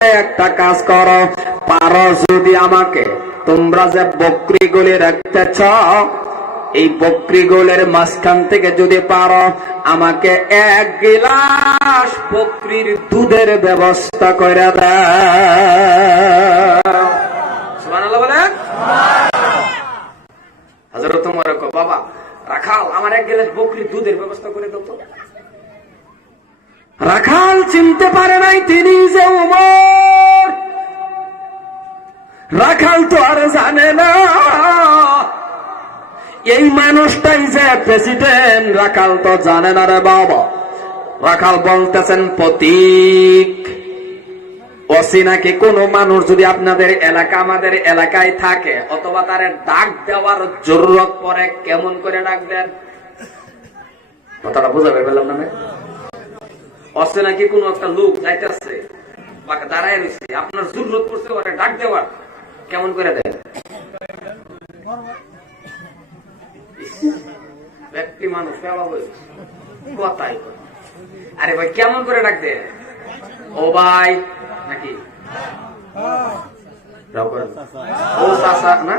একটা কাজ করো, পারো যদি আমাকে তোমরা যে বকরিগুলি রাখতেছ, এই বকরিগুলের মাঝখান থেকে যদি পারো আমাকে 1 গিলাস বকরির দুধের ব্যবস্থা করে দাও। সুবহানাল্লাহ বলেন। হযরত ওমর কো, বাবা রাখাল আমার 1 গিলাস বকরির দুধের ব্যবস্থা করে দাও তো। রাখাল চিনতে পারে নাই তিনি যে ওমর। রাখাল তো আর জানে না এই মানুষটাই যে প্রেসিডেন্ট। রাখাল তো জানে না রে বাবা। রাখাল বলতেছেন, প্রতীক অচিনাকি কোন মানুষ যদি আপনাদের এলাকা আমাদের এলাকায় থাকে, অথবা তার ডাক দেওয়ার জরুরত পড়ে, কেমন করে ডাক দেন? কথাটা বুঝাবে পেলাম না? অচিনাকি কোন একটা লোক যাইতেছে বা দাঁড়ায় রয়েছে, আপনার জরুরত পড়ছে ওরে ডাক দেওয়ার, কেমন করে দেন? ব্যক্তি মানুষ কথাই, আরে ভাই কেমন করে ডাক দেন? ও ভাই নাকি ও চাচা না,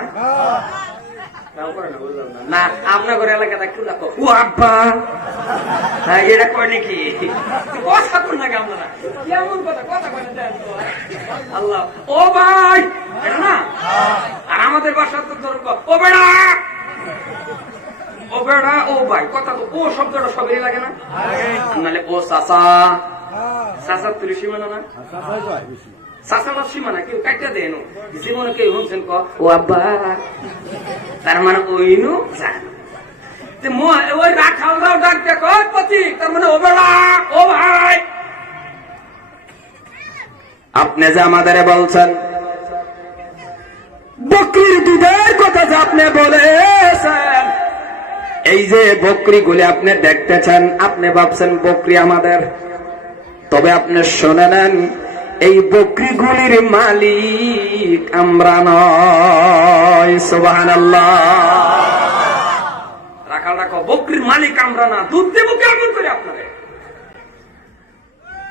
না আপনার ঘরে এলাকাটা কেউ ডাকো ও আব্বা, এটা কয় নাকি? কথা কর নাকি আপনারা? কেমন কথা কথা কয় না আল্লাহ। ও ভাই এটা না, আর আমাদের বাসার তো ধরো ও বেড়া, ও বেড়া, ও ভাই, কথা তো ও শব্দটা সবেরই লাগে না? নাহলে ও চাচা, চাচা তুলি সীমানা না, চাচাটা সীমানা কেউ কাটিয়া দেয় না। জীবনে কেউ শুনছেন ও আব্বা, তার মানে ওইনু জান ওই রাখালরাও ডাক দেখ প্রতীক, তার মানে ও বেড়া, ও ভাই। আপনি যে আমাদের বলছেন বকরির দুধের কথা যে আপনি বলেছেন, এই যে বকরি গুলি আপনি দেখতেছেন, আপনি ভাবছেন বকরি আমাদের, তবে আপনি শুনে নেন এই বকরি গুলির মালিক আমরা নয়। সুবহানাল্লাহ। রাখাল রাখো, বকরির মালিক আমরা না, দুধ দেবো কেমন করে আপনাদের?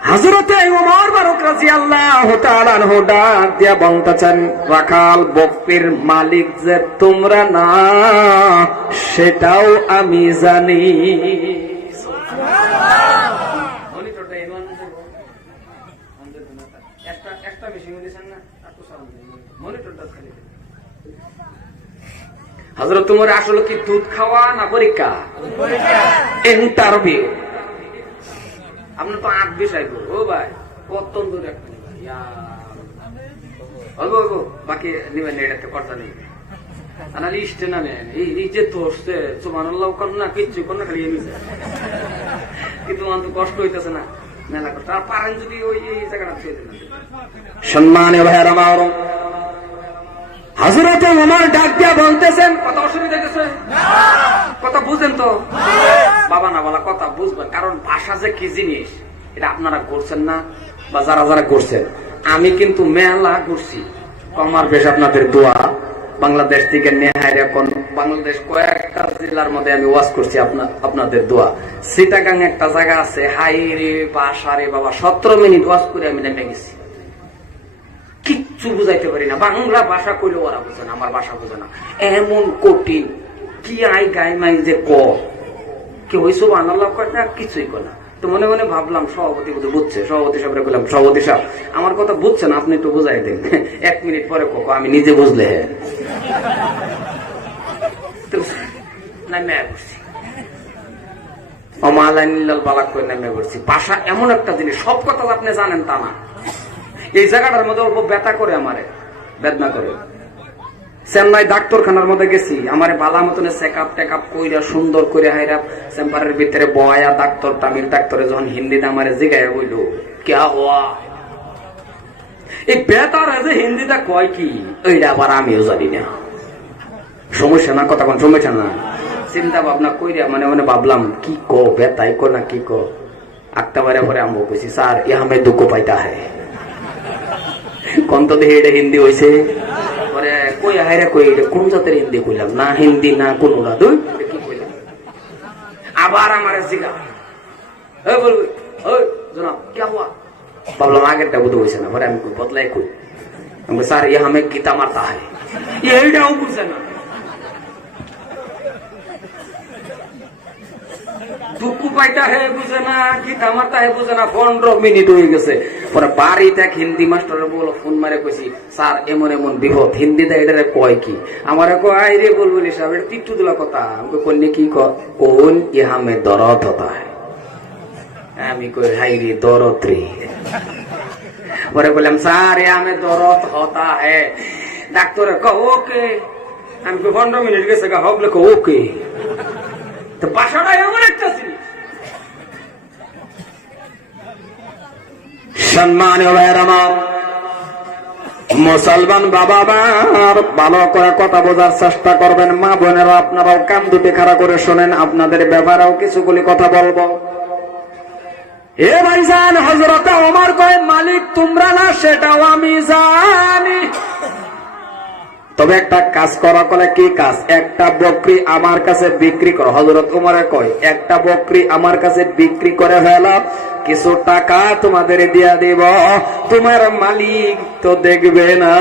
হযরতে ওমর ফারুক রাদিয়াল্লাহু তাআলা আনহু ডাক দিয়া বলতেছেন, রাখাল বকরির মালিক যে তোমরা না সেটাও আমি জানি। হযরত ওমর আসলে কি দুধ খাওয়া না পরীক্ষা? ইন্টারভিউ। আপনি তো 8 বিষয় ও ভাই কত দূর একটা বাকি নিবেন, এটাতে কথা নেই। লিস্টে না নেন, এই যে ধরছে সুবহানাল্লাহ কর না, কিচ্ছু কর না, খালি কিন্তু আমার তো কষ্ট হইতেছে না, মেলা কষ্ট। আর পারেন যদি ওই জায়গাটা ছেড়ে দেন। সম্মানীয় ভাইয়েরা আমার, হযরত ওমর ডাক দিয়া বলতেছেন, কথা অসুবিধা হইতেছে? কথা বুঝেন তো? বাবা না বলা কথা বুঝবেন, কারণ ভাষা যে কি জিনিস এটা আপনারা করছেন না, বা যারা যারা করছেন। আমি কিন্তু মেলা করছি, আমার বেশ আপনাদের দোয়া। বাংলাদেশ থেকে নেহাইরা কোন বাংলাদেশ কয়েকটা জেলার মধ্যে আমি ওয়াজ করছি আপনাদের দোয়া। চিটাগাং একটা জায়গা আছে, হাই রে বাসা রে বাবা, 17 মিনিট ওয়াজ করে আমি নেমে গেছি। কিচ্ছু বুঝাইতে পারি না, বাংলা ভাষা কইলে ওরা বুঝে না, আমার ভাষা বুঝে না, এমন কঠিন। কি আই গাই মাই যে কেউ ওই সুবহানাল্লাহ কয় না, কিছুই কয় না। তো মনে মনে ভাবলাম সভাপতি বুঝছে, সভাপতি সাহেব বললাম, সভাপতি সাহেব আমার কথা বুঝছেন, আপনি একটু বুঝাই দেন। 1 মিনিট পরে আমি নিজে বুঝলে ভাষা এমন একটা জিনিস, সব কথা আপনি জানেন তা না। এই জায়গাটার মধ্যে অল্প ব্যথা করে, আমারে বেদনা করে। চেন্নাই ডাক্তারখানার মধ্যে গেছি, আমার ভালো মতন চেকআপ টেকআপ কইরা সুন্দর করে হাইরা চেম্বারের ভিতরে বয়া ডাক্তার, তামিল ডাক্তারে যখন হিন্দিতে আমারে জিগাইয়া বইল ক্যা হওয়া, এই বেতার যে হিন্দিটা কয় কি ওইটা আবার আমিও জানি না। সমস্যা না, কথা কোন সমস্যা না। চিন্তা ভাবনা কইরা মানে মানে ভাবলাম কি কো বেতাই কো না কি কো। আটটা বারে পরে আমি বলছি, স্যার ইহা মে দুঃখ পাইতা হ্যায়, কোন তো দেখে এটা হিন্দি হয়েছে। কই হাইরা কই এটা কোন জাতের হিন্দি কইলাম না, হিন্দি না কোনটা দুই কি কইলাম। আবার আমার জিগা বলবে, জনাব क्या हुआ? ভাবলাম আগেরটা বোধ হয়েছে না, পরে আমি বদলাই কই, স্যার ইয়ে আমি গীতা মারতা হয়, এইটাও বুঝছে না। দুঃখ পাইতা হে বুঝে না, গীতা মারতা হে বুঝে না। 15 মিনিট হয়ে গেছে। পরে বাড়িতে এক হিন্দি মাস্টার বলো, ফোন মারে কইছি স্যার এমন এমন বিপদ, হিন্দিতে এটা কয় কি? আমার কয় রে বলবলি সাহেব এটা পিট্টু দিলা কথা। আমাকে কন্যা কি কোন ইহা মে দরদ হতা হয়। আমি কই হাই রে দরদ রে। পরে বললাম স্যার আমি দরদ হতা है। ডাক্তার কহ ওকে। আমি 15 মিনিট গেছে হবলে কো ওকে। তো ভাষাটা এমন একটা ছিল। সম্মানীয় ভাইয়ের আমার, মুসলমান বাবা মার ভালো করে কথা বোঝার চেষ্টা করবেন। মা বোনেরা আপনারাও কান দুটি খাড়া করে শোনেন, আপনাদের ব্যাপারেও কিছুগুলি কথা বলবো। এ ভাইজান, হযরত ওমর কয় মালিক তোমরা না, সেটাও আমি জানি, তবে একটা কাজ করা কলে কি কাজ? একটা বকরি আমার কাছে বিক্রি করো। হযরত ওমরে কয় একটা বকরি আমার কাছে বিক্রি করে ফেলো, কিছু টাকা তোমাদের দিয়া দিব, তোমার মালিক তো দেখবে না।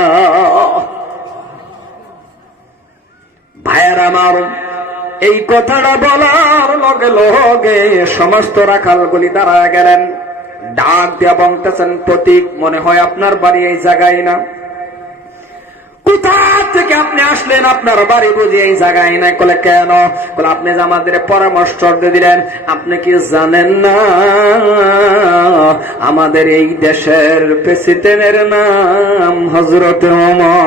ভাইয়ের আমার, এই কথাটা বলার লগে লগে সমস্ত রাখালগুলি দাঁড়ায় গেলেন। ডাক দিয়া বলতেছেন প্রতীক, মনে হয় আপনার বাড়ি এই জায়গায় না। কোথা থেকে আপনি আসলেন? আপনার বাড়ি বুঝি এই জায়গায় না। বলে কেন? বলে আপনি যে আমাদের পরামর্শ দিলেন, আপনি কি জানেন না আমাদের এই দেশের প্রেসিডেন্টের নাম হযরত ওমর?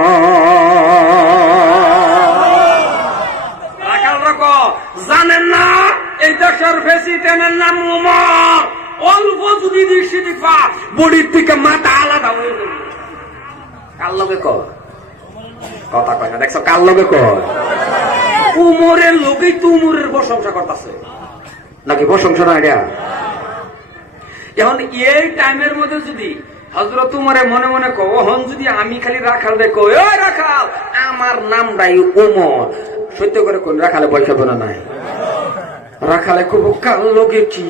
জানেন না এই দেশের প্রেসিডেন্টের নাম ওমর? অল্প যদি দৃষ্টি দিবা বডির থেকে মাথা আলাদা হয়ে যাবে। কার লগে কথা কয় না, দেখছো কার লগে কয়? উমরের লোকেই তো উমরের প্রশংসা করতেছে নাকি? প্রশংসা না এটা। এখন এই টাইমের মধ্যে যদি হযরত উমরে মনে মনে কন, যদি আমি খালি রাখাল রে কই ওই রাখাল আমার নামটাই ওমর, সত্য করে কোন রাখালে ভয় খাবো না? নাই, রাখালে খুব কার লগে কি,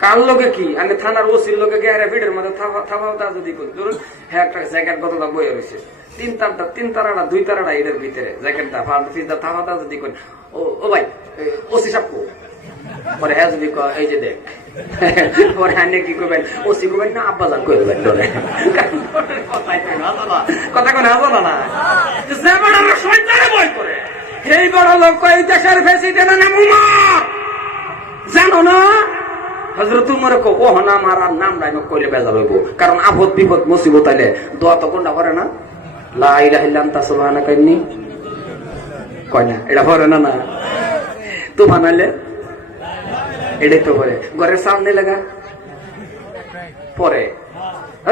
কার লগে কি? আমি থানার ওসির লোকে গেরে ভিড়ের মধ্যে থাবা যদি ধরুন হ্যাঁ একটা জ্যাকেট কত দাম বইয়ে রয়েছে, 3 তারাটা 2 তারাটা এটার ভিতরে জ্যাকেটটা থাবা যদি কোন ও ভাই ওসি সাহেব পরে হ্যাঁ যদি এই যে দেখ, পরে হ্যাঁ কি করবেন? ওসি করবেন না আব্বা জান করবেন ধরে কথা কোন আসলো না। যে বড় শয়তানে বই করে এই বড় লোক এই দেশের প্রেসিডেন্টের নাম ওমর, জানো না? হযরত উমর কো ও না আমার নাম ডাইনো কইলে বেজাল হইব, কারণ আপদ বিপদ মুসিবত আইলে দোয়া তো কোনটা করে না? লা ইলাহা ইল্লা আনতা সুবহানাকা ইন্নী কয় না? এটা করে না? না তুফান আইলে এটাই তো করে। ঘরের সামনে লাগা পরে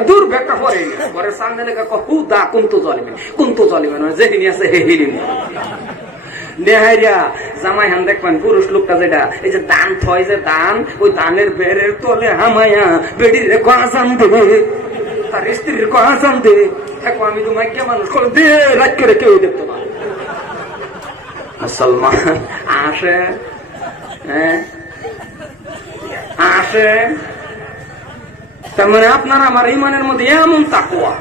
দূর ব্যাগটা পরে ঘরের সামনে লাগা কু দা কুন্তু জলিবেন যেদিনই আছে হেহিনি নেহাইয়া জামাই হান দেখবেন পুরুষ লোকটা যেটা এই যে দান থয়, যে দান ওই দানের বেড়ের তলে হামায়া বেড়ির কাঁচান দেবে, তার স্ত্রীর কাঁচান দে। দেখো আমি তোমায় কে মানুষ করে দে রাত করে কেউ দেখতে পারে। মুসলমান আসে আসে, তার মানে আপনার আমার ইমানের মধ্যে এমন তাকওয়া।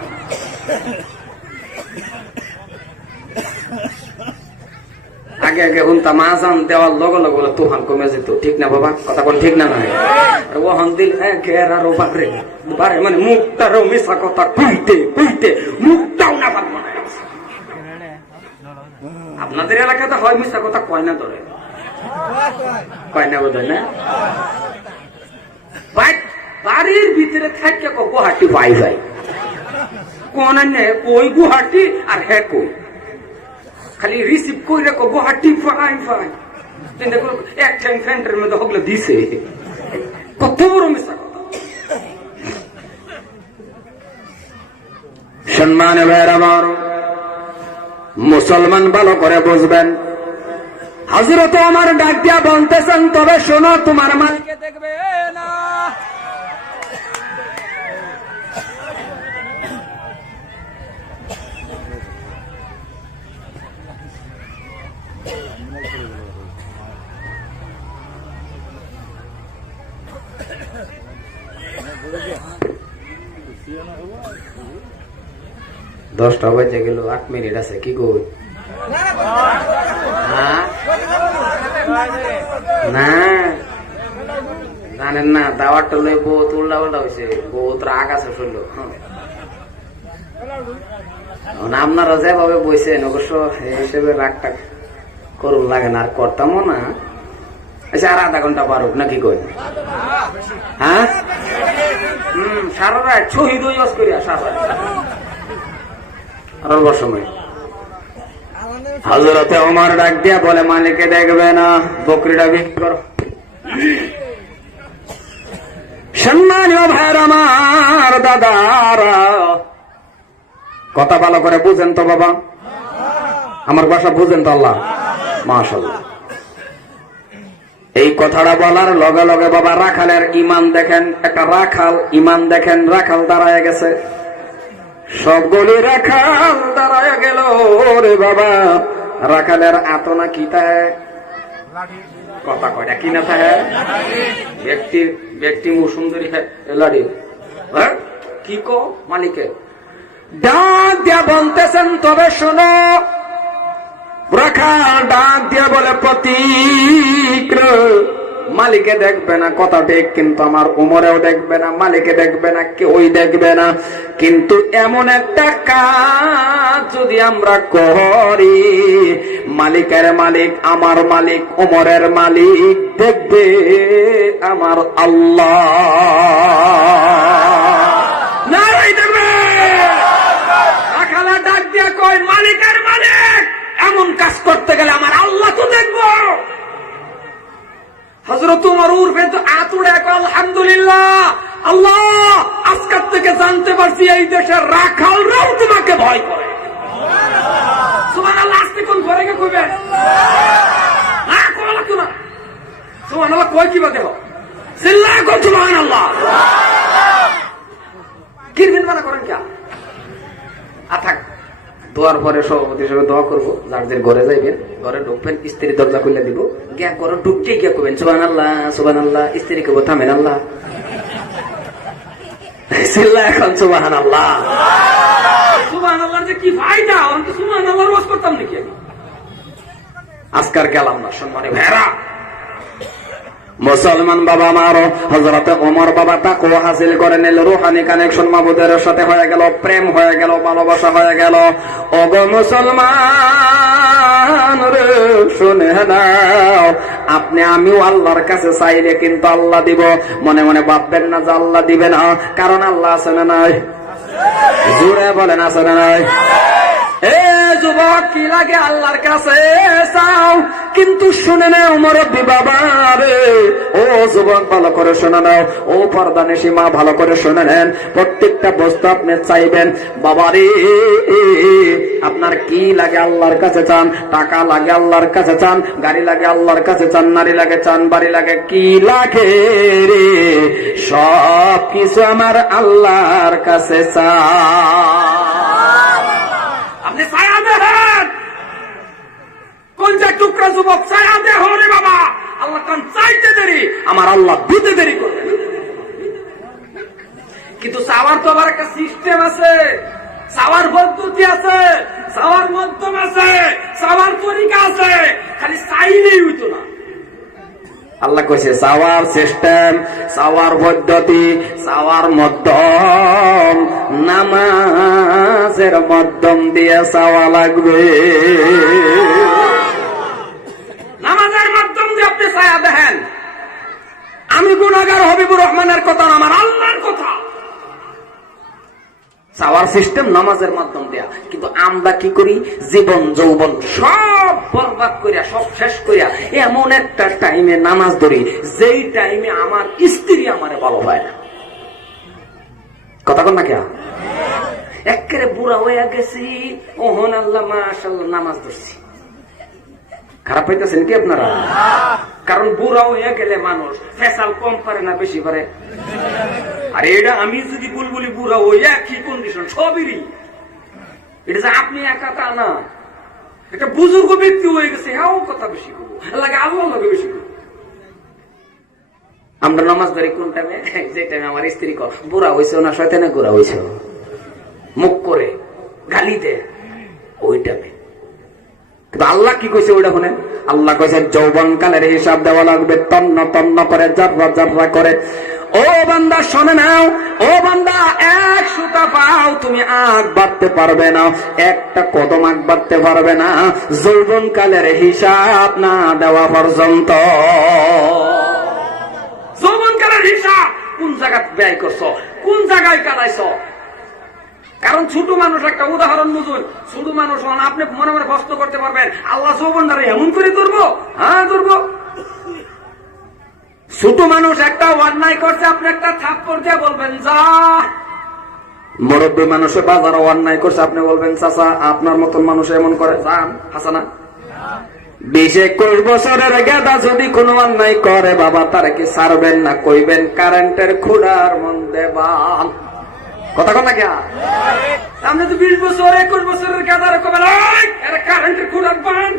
আগে আগে হুনতাম আজান দেওয়ার লগে লগে বলে তুফান কমে যেত, ঠিক না বাবা? কথা কোন ঠিক না? নয় ওহন দিল ঘেরারো বারে বারে, মানে মুখটারও মিশা কথা কইতে কইতে মুখটাও না পারবো না। আপনাদের এলাকাতে হয় মিশা কথা কয় না, ধরে কয় না বোধ হয় না? বাড়ির ভিতরে থাকে গুয়াহাটি পাই যায় কোন কই গুয়াহাটি আর হ্যাঁ কই খালি রিসিভ করে গুয়াহাটি ফাই ফাই, কিন্তু এক টাইম ফ্যান্টের মধ্যে হগলে দিছে। কত বড় মিশা কথা। সম্মান ভাইয়ের আমার, মুসলমান ভালো করে বুঝবেন। হযরত ওমর ডাক দিয়া বলতেছেন তবে শোনো তোমার মালিককে দেখবে না। 10টা বাজে গেল, 8 মিনিট আছে, কি কই? না জানেন না, দাওয়াতটা লই বহুত উল্টা উল্টা হয়েছে, বহুত রাগ আছে শুনলো। আপনারা যেভাবে বইছেন অবশ্য এই হিসেবে রাগটা করুন লাগে না, আর করতামও না। আচ্ছা, আর আধা ঘন্টা পারুক নাকি কই? হ্যাঁ, সারা রাত শহীদ হইয়াস করিয়া সারা রাত আর অল্প সময়। হযরতে ওমর ডাক দিয়া বলে, মালিকে দেখবে না, বকরিটা বিক্রি করো। সম্মানীয় ভাইয়ের আমার, দাদারা, কথা ভালো করে বুঝেন তো বাবা, আমার ভাষা বুঝেন তো? আল্লাহ মাশাআল্লাহ। এই কথাটা বলার লগে লগে বাবা রাখালের ইমান দেখেন, একটা রাখাল ইমান দেখেন, রাখাল দাঁড়ায় গেছে, সবগুলি রাখাল দাঁড়ায় গেল রে বাবা। রাখালের আতনা কি থাকে, কথা কয়টা কি না থাকে, ব্যক্তি সুন্দরী লাড়ি কি কো মালিকে ডাক দিয়া বলতেছেন, তবে শোনো। রাখাল ডাক দিয়া বলে, প্রতীক মালিকে দেখবে না, কথা ঠিক, কিন্তু আমার উমরেও দেখবে না, মালিকে দেখবে না, কেউই দেখবে না, কিন্তু এমন একটা কাজ যদি আমরা করি, মালিকের মালিক, আমার মালিক, উমরের মালিক দেখবে আমার আল্লাহ। রাখালা ডাক দিয়া কয়, মালিকের মালিক এমন কাজ করতে গেলে আমার আল্লাহ তো দেখবো। হযরত ওমর উর্ফে তো আতুড়ে কয়, আলহামদুলিল্লাহ, আল্লাহ আজকের থেকে জানতে পারছি এই দেশের রাখালরাও তোমাকে ভয় করে। সুবহানাল্লাহ। আজকে কোন ঘরে গে কইবে না, কোন লাগতো না। সুবহানাল্লাহ কয় কি বাদে হোক, চিল্লায় কই সুবহানাল্লাহ। কিরবিন মানা করেন কে? থাক, দোয়ার পরে সভাপতি হিসেবে দোয়া করবো, যার যার ঘরে যাইবেন, ঘরে ঢুকবেন, স্ত্রী দরজা খুলে দিব, গিয়া ঘরে ঢুকতে গিয়া করবেন সুবহানাল্লাহ সুবহানাল্লাহ, স্ত্রী কেবো থামেন আল্লাহ। এখন সুবহানাল্লাহ সুবহানাল্লাহ যে কি ফায়দা, অন্ত সুবহানাল্লাহর ওয়াজ করতাম নাকি আমি? আজকার গেলাম না সম্মানী ভাইরা, মুসলমান বাবা আমার। হযরতে ওমর বাবা তাকওয়া হাসিল করে নিল, রূহানি কানেকশন মাবুদের সাথে হয়ে গেল, প্রেম হয়ে গেল, ভালোবাসা হয়ে গেল। ওগো মুসলমান রে, শুনে নাও, আপনি আমিও আল্লাহর কাছে চাইলে কিন্তু আল্লাহ দিব। মনে মনে ভাববেন না যে আল্লাহ দিবে না, কারণ আল্লাহ আছে না নাই? জোরে বলেন, আছে না নাই? এ যুবক, কি লাগে আল্লাহর কাছে চাও, কিন্তু শুনে নাও মুরব্বী বাবা রে, ও যুবক ভালো করে শুনে নাও, ও পর্দানিশী মা ভালো করে শুনে নেন। প্রত্যেকটা বস্তু আপনি চাইবেন বাবা রে, আপনার কি লাগে আল্লাহর কাছে চান, টাকা লাগে আল্লাহর কাছে চান, গাড়ি লাগে আল্লাহর কাছে চান, নারী লাগে চান, বাড়ি লাগে, কি লাগে রে, সব কিছু আমার আল্লাহর কাছে চান। আপনি ছায়া দেন, কোন যে টুকরা যুবক ছায়া দেহ রে বাবা, আল্লাহ কান চাইতে দেরি, আমার আল্লাহ দিতে দেরি করবে। কিন্তু চাওয়ার তো আবার একটা সিস্টেম আছে, চাওয়ার পদ্ধতি আছে, চাওয়ার মাধ্যম আছে, চাওয়ার তরিকা আছে, খালি চাইলেই হইতো না। আল্লাহ কইছে চাওয়ার সিস্টেম, চাওয়ার পদ্ধতি, চাওয়ার মাধ্যম, নামাজের মাধ্যম দিয়ে চাওয়া লাগবে। নামাজের মাধ্যম দিয়ে আপনি ছায়া দেখেন। আমি গুনাহগার হবিবুর রহমানের কথা, আমার আল্লাহর কথা। চাওয়ার সিস্টেম নামাজের মাধ্যম দেয়া, কিন্তু আমরা কি করি, জীবন যৌবন সব বরবাদ করিয়া, সব শেষ করিয়া এমন একটা টাইমে নামাজ ধরি, যেই টাইমে আমার স্ত্রী আমারে ভালো হয় না। কথা কন না কে? একেবারে বুড়া হয়ে গেছি, ওহন আল্লাহ মাশাআল্লাহ নামাজ ধরছি। খারাপ হইতেছেন কি আপনারা? কারণ বুড়া হয়ে গেলে মানুষ ফেসাল কম পারে না বেশি পারে। আর এটা আমি যদি বুলবুলি বুড়া হইয়া কি কন্ডিশন সবেরই, এটা যে আপনি একা তা না, একটা বুজুর্গ ব্যক্তি হয়ে গেছে, হ্যাঁ কথা বেশি করবো লাগে, আল্লাহ লাগে বেশি করবো। আমরা নামাজ ধরি কোন টাইমে? যে টাইমে আমার স্ত্রী বুড়া হয়েছে না শয়তানে গোড়া হয়েছে, মুখ করে গালি দে, ওই টাইমে। কিন্তু আল্লাহ কি কইছে ওইটা শুনেন। আল্লাহ কইছে যৌবন কালের হিসাব দেওয়া লাগবে, তন্ন তন্ন করে, জাররা জাররা করে। ও বান্দা শোনে নাও, ও বান্দা, এক সুতা পাও তুমি আগ বাড়তে পারবে না, একটা কদম আগ বাড়তে পারবে না যৌবন কালের হিসাব না দেওয়া পর্যন্ত। যৌবন কালের হিসাব কোন জায়গায় ব্যয় করছো, কোন জায়গায় কাটাইছো। কারণ ছোট মানুষ, একটা উদাহরণ বুঝুন, ছোট মানুষ হন আপনি মনে মনে প্রশ্ন করতে পারবেন আল্লাহ যৌবনটারে এমন করে ধরবো? হ্যাঁ ধরবো। ছোট মানুষ একটা অন্যায় করছে, আপনি একটা থাপ্পড় দিয়ে বলবেন যা। মুরব্বী মানুষে বাজারে অন্যায় করছে, আপনি বলবেন চাচা আপনার মতন মানুষ এমন করে, যান হাসানা। 20-21 বছরের গেদা যদি কোনো অন্যায় করে বাবা তারা কি ছাড়বেন না? কইবেন কারেন্টের খুঁড়ার মধ্যে বান। কথা কথা কে? আপনি তো 20 বছর 21 বছরের গেদারে কবেন কারেন্টের খুঁড়ার বান,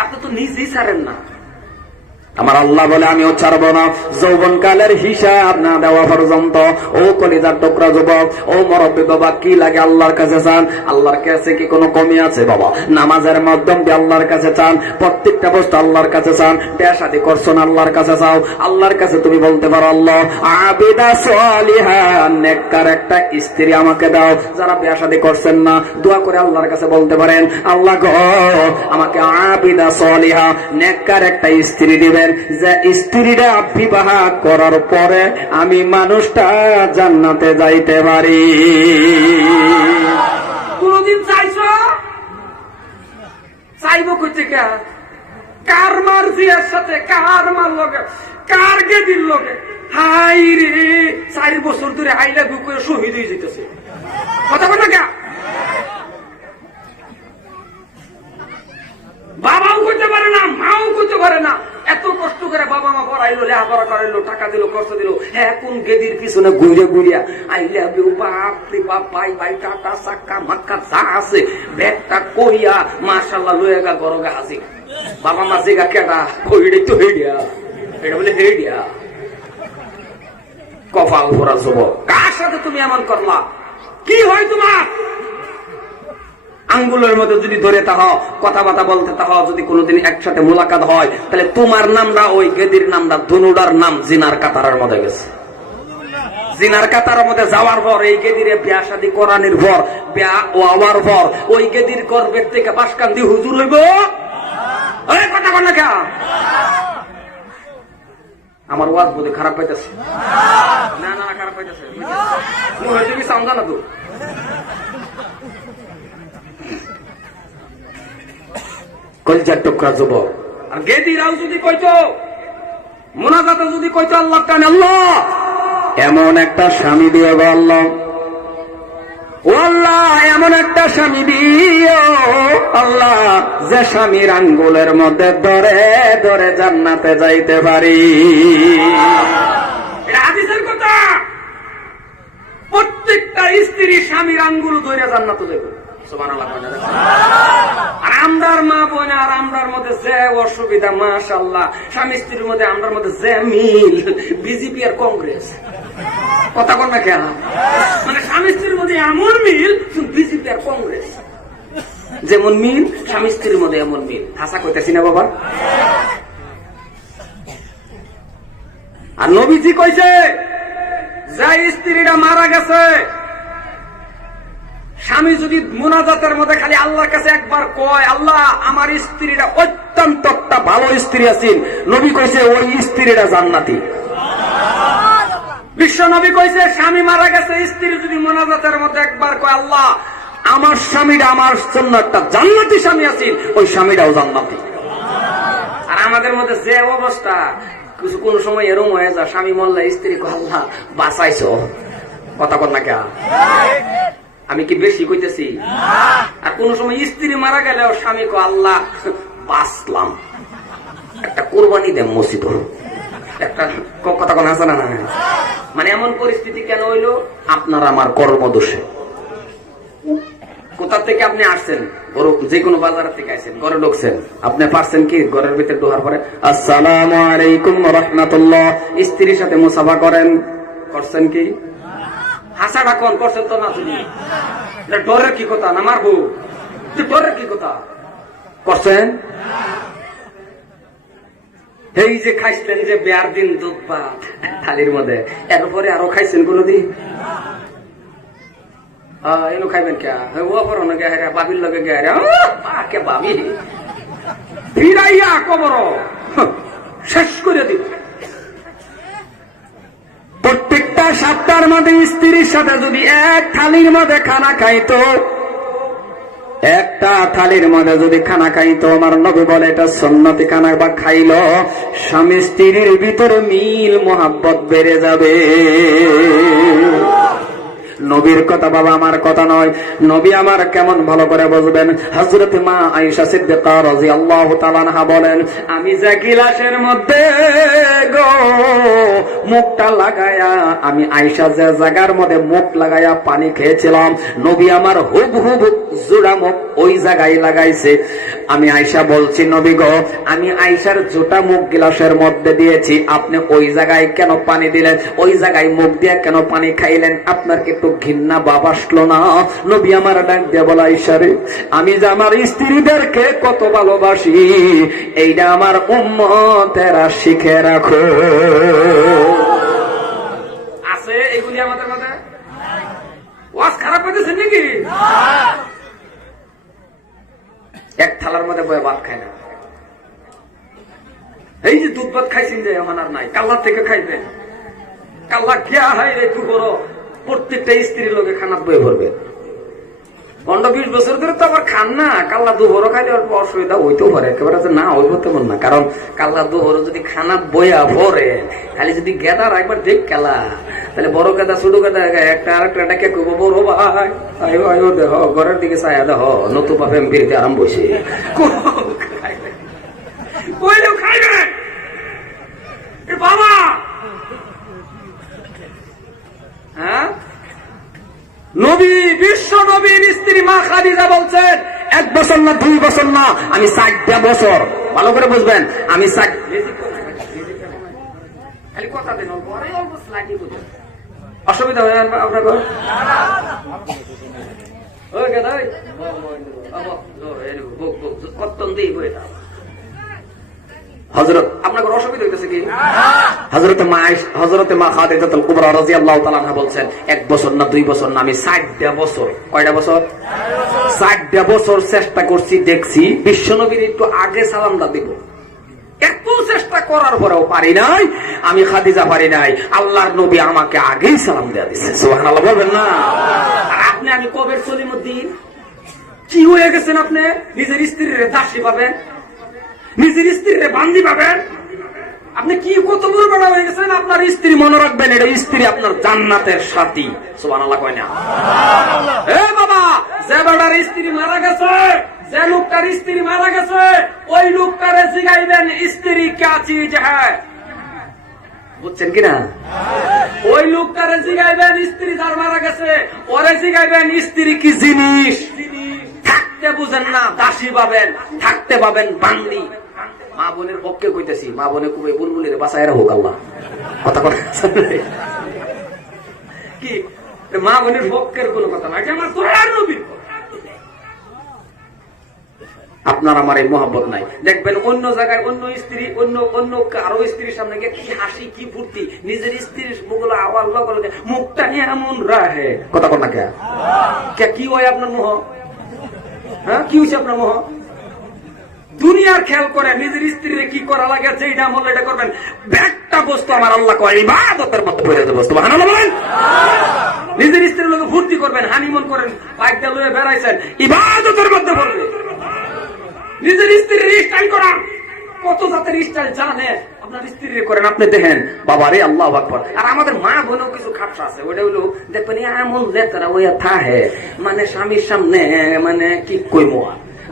আপনি তো নিজেই ছাড়েন না। আমার আল্লাহ বলে আমিও ছাড়বো না যৌবন কালের হিসাব না দেওয়া পর্যন্ত। ও কলিজার টুকরা যুবক, ও মুরব্বী বাবা, কি লাগে আল্লাহর কাছে চান? আল্লাহর কাছে কি কোনো কমি আছে বাবা? নামাজের মাধ্যম দিয়ে আল্লাহর কাছে চান, প্রত্যেকটা বস্তু আল্লাহর কাছে চান। বিয়ে শাদী করছো না, আল্লাহর কাছে চাও। আল্লাহর কাছে তুমি বলতে পারো আল্লাহ আবিদা সালিহা, নেককার একটা স্ত্রী আমাকে দাও। যারা বিয়ে শাদী করছেন না, দোয়া করে আল্লাহর কাছে বলতে পারেন আল্লাহ গো আমাকে আবিদা সালিহা, নেককার একটা স্ত্রী দিবেন, যে স্ত্রীরা বিবাহ করার পরে আমি মানুষটা জান্নাতে যাইতে পারি। কোনদিন চাইছ? চাইব কইতে কে? কার মার্জির সাথে, কার মার লগে, কার গেদির লগে। হাই রে, 4 বছর ধরে আই লাভ ইউ করে শহীদ হয়ে যেতেছে। কথা বল না কে? বাবাও করতে পারে না, মাও করতে পারে না। এত কষ্ট করে বাবা মা পড়াইলো, লেখাপড়া করাইলো, টাকা দিল, খরচ দিল, হ্যাঁ কোন গেদির পিছনে ঘুরে ঘুরিয়া আই লাভ ইউ, বাপরে বাপ, ভাই ভাই, টাটা চাক্কা মাক্কা যা আছে ব্যাগটা কইয়া মাশাআল্লাহ লয়ে গা গরগা হাসি। বাবা মা জেগা কেডা কইড়ে তো হেডিয়া, এটা বলে হেডিয়া। কপাল ভরা যুবক, কার সাথে তুমি এমন করলা? কি হয় তোমার? আঙ্গুলের মধ্যে যদি ধরে তাহো, কথাবার্তা বলতে তাহো, যদি কোনোদিন একসাথে মোলাকাত হয়, তাহলে তোমার নামটা ওই গেদির নামটা দুনুডার নাম জিনার কাতারের মধ্যে গেছে। জিনার কাতারের মধ্যে যাওয়ার পর এই গেদিরে বিয়া শাদী করানির পর, বিয়া হওয়ার পর ওই গেদির গর্ভের থেকে বাসকান্দি হুজুর হইব। কথা বল না কে? আমার ওয়াজ বোধ খারাপ পাইতেছে? না না খারাপ পাইতেছে, তুমি সামজা না তো। কলিজার টুকরা যুবক, আর গেদিরাও যদি কইতো, মুনাজাতে যদি কইতো আল্লাহ টানে, আল্লাহ এমন একটা স্বামী দিয়ে আল্লাহ, ও আল্লাহ এমন একটা স্বামী দিও আল্লাহ, যে স্বামীর আঙ্গুলের মধ্যে ধরে ধরে জান্নাতে যাইতে পারি। এটা হাদিসের কথা। প্রত্যেকটা স্ত্রী স্বামীর আঙ্গুল ধরে জান্নাতে যাবে। আর আমরার মা বোন আর আমরার মধ্যে যে অসুবিধা, মাশাআল্লাহ, স্বামী স্ত্রীর মধ্যে আমরার মধ্যে যে মিল, বিজেপি আর কংগ্রেস। কথা বল না কেন? মানে স্বামী স্ত্রীর মধ্যে এমন মিল, বিজেপি আর কংগ্রেস যেমন মিল, স্বামী স্ত্রীর মধ্যে এমন মিল। হাসা কইতেছি না বাবা? আর নবীজি কইছে যে স্ত্রীরা মারা গেছে, স্বামী যদি মুনাজাতের মধ্যে খালি আল্লাহর কাছে একবার কয় আল্লাহ আমার স্ত্রীরা অত্যন্ত একটা ভালো স্ত্রী আছেন, নবী কইছে ওই স্ত্রীরা জান্নাতি। বিশ্ব নবী কইছে স্বামী মারা গেছে, স্ত্রী যদি মুনাজাতের মধ্যে একবার কয় আল্লাহ আমার স্বামীরা আমার জন্য একটা জান্নাতি স্বামী আছেন, ওই স্বামীরাও জান্নাতি। আর আমাদের মধ্যে যে অবস্থা, কিছু কোন সময় এরকম হয়ে যায়, স্বামী মরলে স্ত্রী কয় আল্লাহ বাঁচাইছো। কথা বল না কে? আমি কি বেশি কইতেছি? আর কোন সময় স্ত্রী মারা গেলেও স্বামী কো আল্লাহ বাঁচলাম, একটা কোরবানি দেন মসজিদ। একটা কথা কোন আছে না? মানে এমন পরিস্থিতি কেন হইলো? আপনার আমার কর্মদোষে। কোথা থেকে আপনি আসছেন? যে কোনো বাজার থেকে আসছেন, ঘরে ঢুকছেন, আপনি পারছেন কি ঘরের ভিতরে ঢোকার পরে আসসালামু আলাইকুম রাহমাতুল্লাহ স্ত্রীর সাথে মুসাফা করেন? করছেন কি? হাসাটা কোন করছেন তো না? শুনি ডরের কি কথা না মারবো? ডরের কি কথা করছেন? এই যে খাইছিলেন যে বিয়ার দিন দুধ ভাত থালির মধ্যে, এরপরে আরো খাইছেন কোনদিন? এলো খাইবেন কে? বাবির লগে গে বাবি ফিরাইয়া কবর শেষ করে দিব। প্রত্যেকটা সপ্তাহের মধ্যে স্ত্রীর সাথে যদি এক থালির মধ্যে খানা খাইতো, একটা থালির মধ্যে যদি খানা খাইতো, আমার নবী বলে এটা সুন্নতি খানা বা খাইলো, স্বামী স্ত্রীর ভিতরে মিল মোহাব্বত বেড়ে যাবে। নবীর কথা বাবা, আমার কথা নয়। নবী আমার কেমন ভালো করে বুঝবেন। হযরত মা আয়েশা সিদ্দিকা রাদিয়াল্লাহু তাআলা আনহা বলেন, আমি যে গিলাসের মধ্যে গো মুখটা লাগায়া, আমি আয়েশা যে জায়গার মধ্যে মুখ লাগায়া পানি খেয়েছিলাম, নবী আমার হুবহুব জোড়া মুখ ওই জায়গায় লাগাইছে। আমি আয়েশা বলছি, নবী গো, আমি আয়েশার জোটা মুখ গিলাসের মধ্যে দিয়েছি, আপনি ওই জায়গায় কেন পানি দিলেন? ওই জায়গায় মুখ দিয়ে কেন পানি খাইলেন? আপনার একটু ঘৃণা ভাব আসলো না? নবী আমার ডাক দিয়ে বলা, আয়েশা রে, আমি যে আমার স্ত্রীদেরকে কত ভালোবাসি, এইটা আমার উম্মতেরা শিখে রাখো। আছে এগুলি আমাদের মধ্যে? ওয়াজ খারাপ হইতেছে নাকি? এক থালার মধ্যে বয়ে ভাত খায় না। এই যে দুধ ভাত খাইছেন যে আমার আর নাই, কাল্লা থেকে খাইবেন। কাল্লা খেয়া হয় রে খুব বড়, প্রত্যেকটা স্ত্রীর লোকে খানা বয়ে ভরবে। 15-20 বছর ধরে তো আবার খান না, কাল্লা দুপুরও খাইলে অল্প অসুবিধা হইতেও পারে, একেবারে না হইব তেমন না। কারণ কাল্লা দুপুরও যদি খানা বইয়া ভরে, খালি যদি গেদার একবার দেখ খেলা, তাহলে বড় গেদা ছোট গেদা একটা আরেকটা কে কইব, বড় ভাই আইও দেহ ঘরের দিকে ছায়া দেহ, নতুবা প্রেম ফিরতে আরম্ভ হয়েছে। খাইবে বাবা, হ্যাঁ? নবী, বিশ্ব নবীর স্ত্রী মা খাদিজা বলছেন, 1 বছর না 2 বছর না, আমি 60 বছর, ভালো করে বুঝবেন, আমি অসুবিধা হয় আপনার হযরত, আপনার অসুবিধা হইতেছে কি? হযরত মা খাদিজাতুল কুবরা রাদিয়াল্লাহু তাআলা আনহা বলছেন, 1 বছর না 2 বছর না, আমি 60 বছর। কয়টা বছর? 60 বছর চেষ্টা করছি, দেখছি বিশ্বনবীর একটু আগে সালামটা দিব, এত চেষ্টা করার পরেও পারি নাই, আমি খাদিজা পারি নাই, আল্লাহর নবী আমাকে আগেই সালাম দেয়া দিচ্ছে। সুবহানাল্লাহ বলবেন না? আর আপনি আমি কবের সলিমুদ্দিন কি হয়ে গেছেন? আপনি নিজের স্ত্রীর দাসী পাবেন, নিজের স্ত্রীর বান্দি পাবেন। আপনি কি কত বড় বড় হয়ে গেছেন? আপনার স্ত্রী মনে রাখবেন, এটা স্ত্রী আপনার জান্নাতের সাথী। সুবহানাল্লাহ কয় না? এ বাবা, যে বেটার স্ত্রী মারা গেছে, যে লোকটার স্ত্রী মারা গেছে, ওই লোকটারে জিগাইবেন স্ত্রী ক্যা চিজ হ্যায়। বুঝছেন কিনা? ওই লোকটারে জিগাইবেন স্ত্রী যার মারা গেছে, ওরে জিগাইবেন স্ত্রী কি জিনিস। থাকতে বুঝেন না, দাসী পাবেন, থাকতে পাবেন বান্দি। মা বোনের পক্ষে কইতেছি, মা বোনে খুবই বুলবুলের বাসায় হোক আল্লাহ, কথা কথা কি মা বোনের পক্ষের কোন কথা না, আমার দয়ার নবীর। আপনার আমার এই মহব্বত নাই। দেখবেন অন্য জায়গায় অন্য স্ত্রী, অন্য কারো স্ত্রীর সামনে গিয়ে কি হাসি, কি ফুর্তি, নিজের স্ত্রীর মুখগুলো আওয়াজ লগে মুখটা নিয়ে এমন রাহে, কথা কর না কে? কি হয় আপনার মোহ? হ্যাঁ, কি হয়েছে আপনার মোহ? দুনিয়ার খেয়াল করে নিজের স্ত্রীর কি করা লাগে, যেটা বললে এটা করবেন। ব্যাগটা বস্তু আমার আল্লাহ কয় ইবাদতের মধ্যে পড়ে দেবো। সুবহানাল্লাহ বলেন। নিজের স্ত্রীর লোকে ফুর্তি করবেন, হানিমুন করেন, বাইকটা লয়ে বেড়াইছেন, ইবাদতের মধ্যে পড়বে। নিজের স্ত্রীর স্টাইল করা, কত জাতের স্টাইল জানে আপনার স্ত্রীর করেন, আপনি দেখেন বাবা রে, আল্লাহু আকবার। আর আমাদের মা বোনও কিছু খাপসা আছে, ওইটা হলো দেখবেন এমন লেতারা ওইয়া থাহে, মানে স্বামীর সামনে মানে কি কইমো।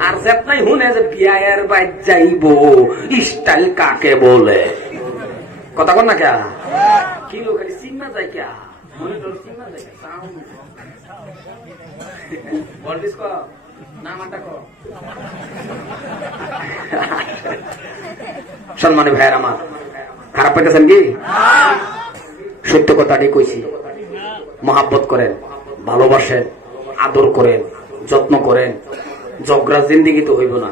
আর যেটাই শুনে যে বিয়ের বাইর যাইব, স্টাইল কাকে বলে, কথা কর না কে? কি লোক চিন্না যায় কে? সম্মানী ভাইয়ের আমার, খারাপ পেতেছেন কি? সত্য কথাটি কইছি। মহাব্বত করেন, ভালোবাসেন, আদর করেন, যত্ন করেন। ঝগড়া জিন্দিগি তো হইব না।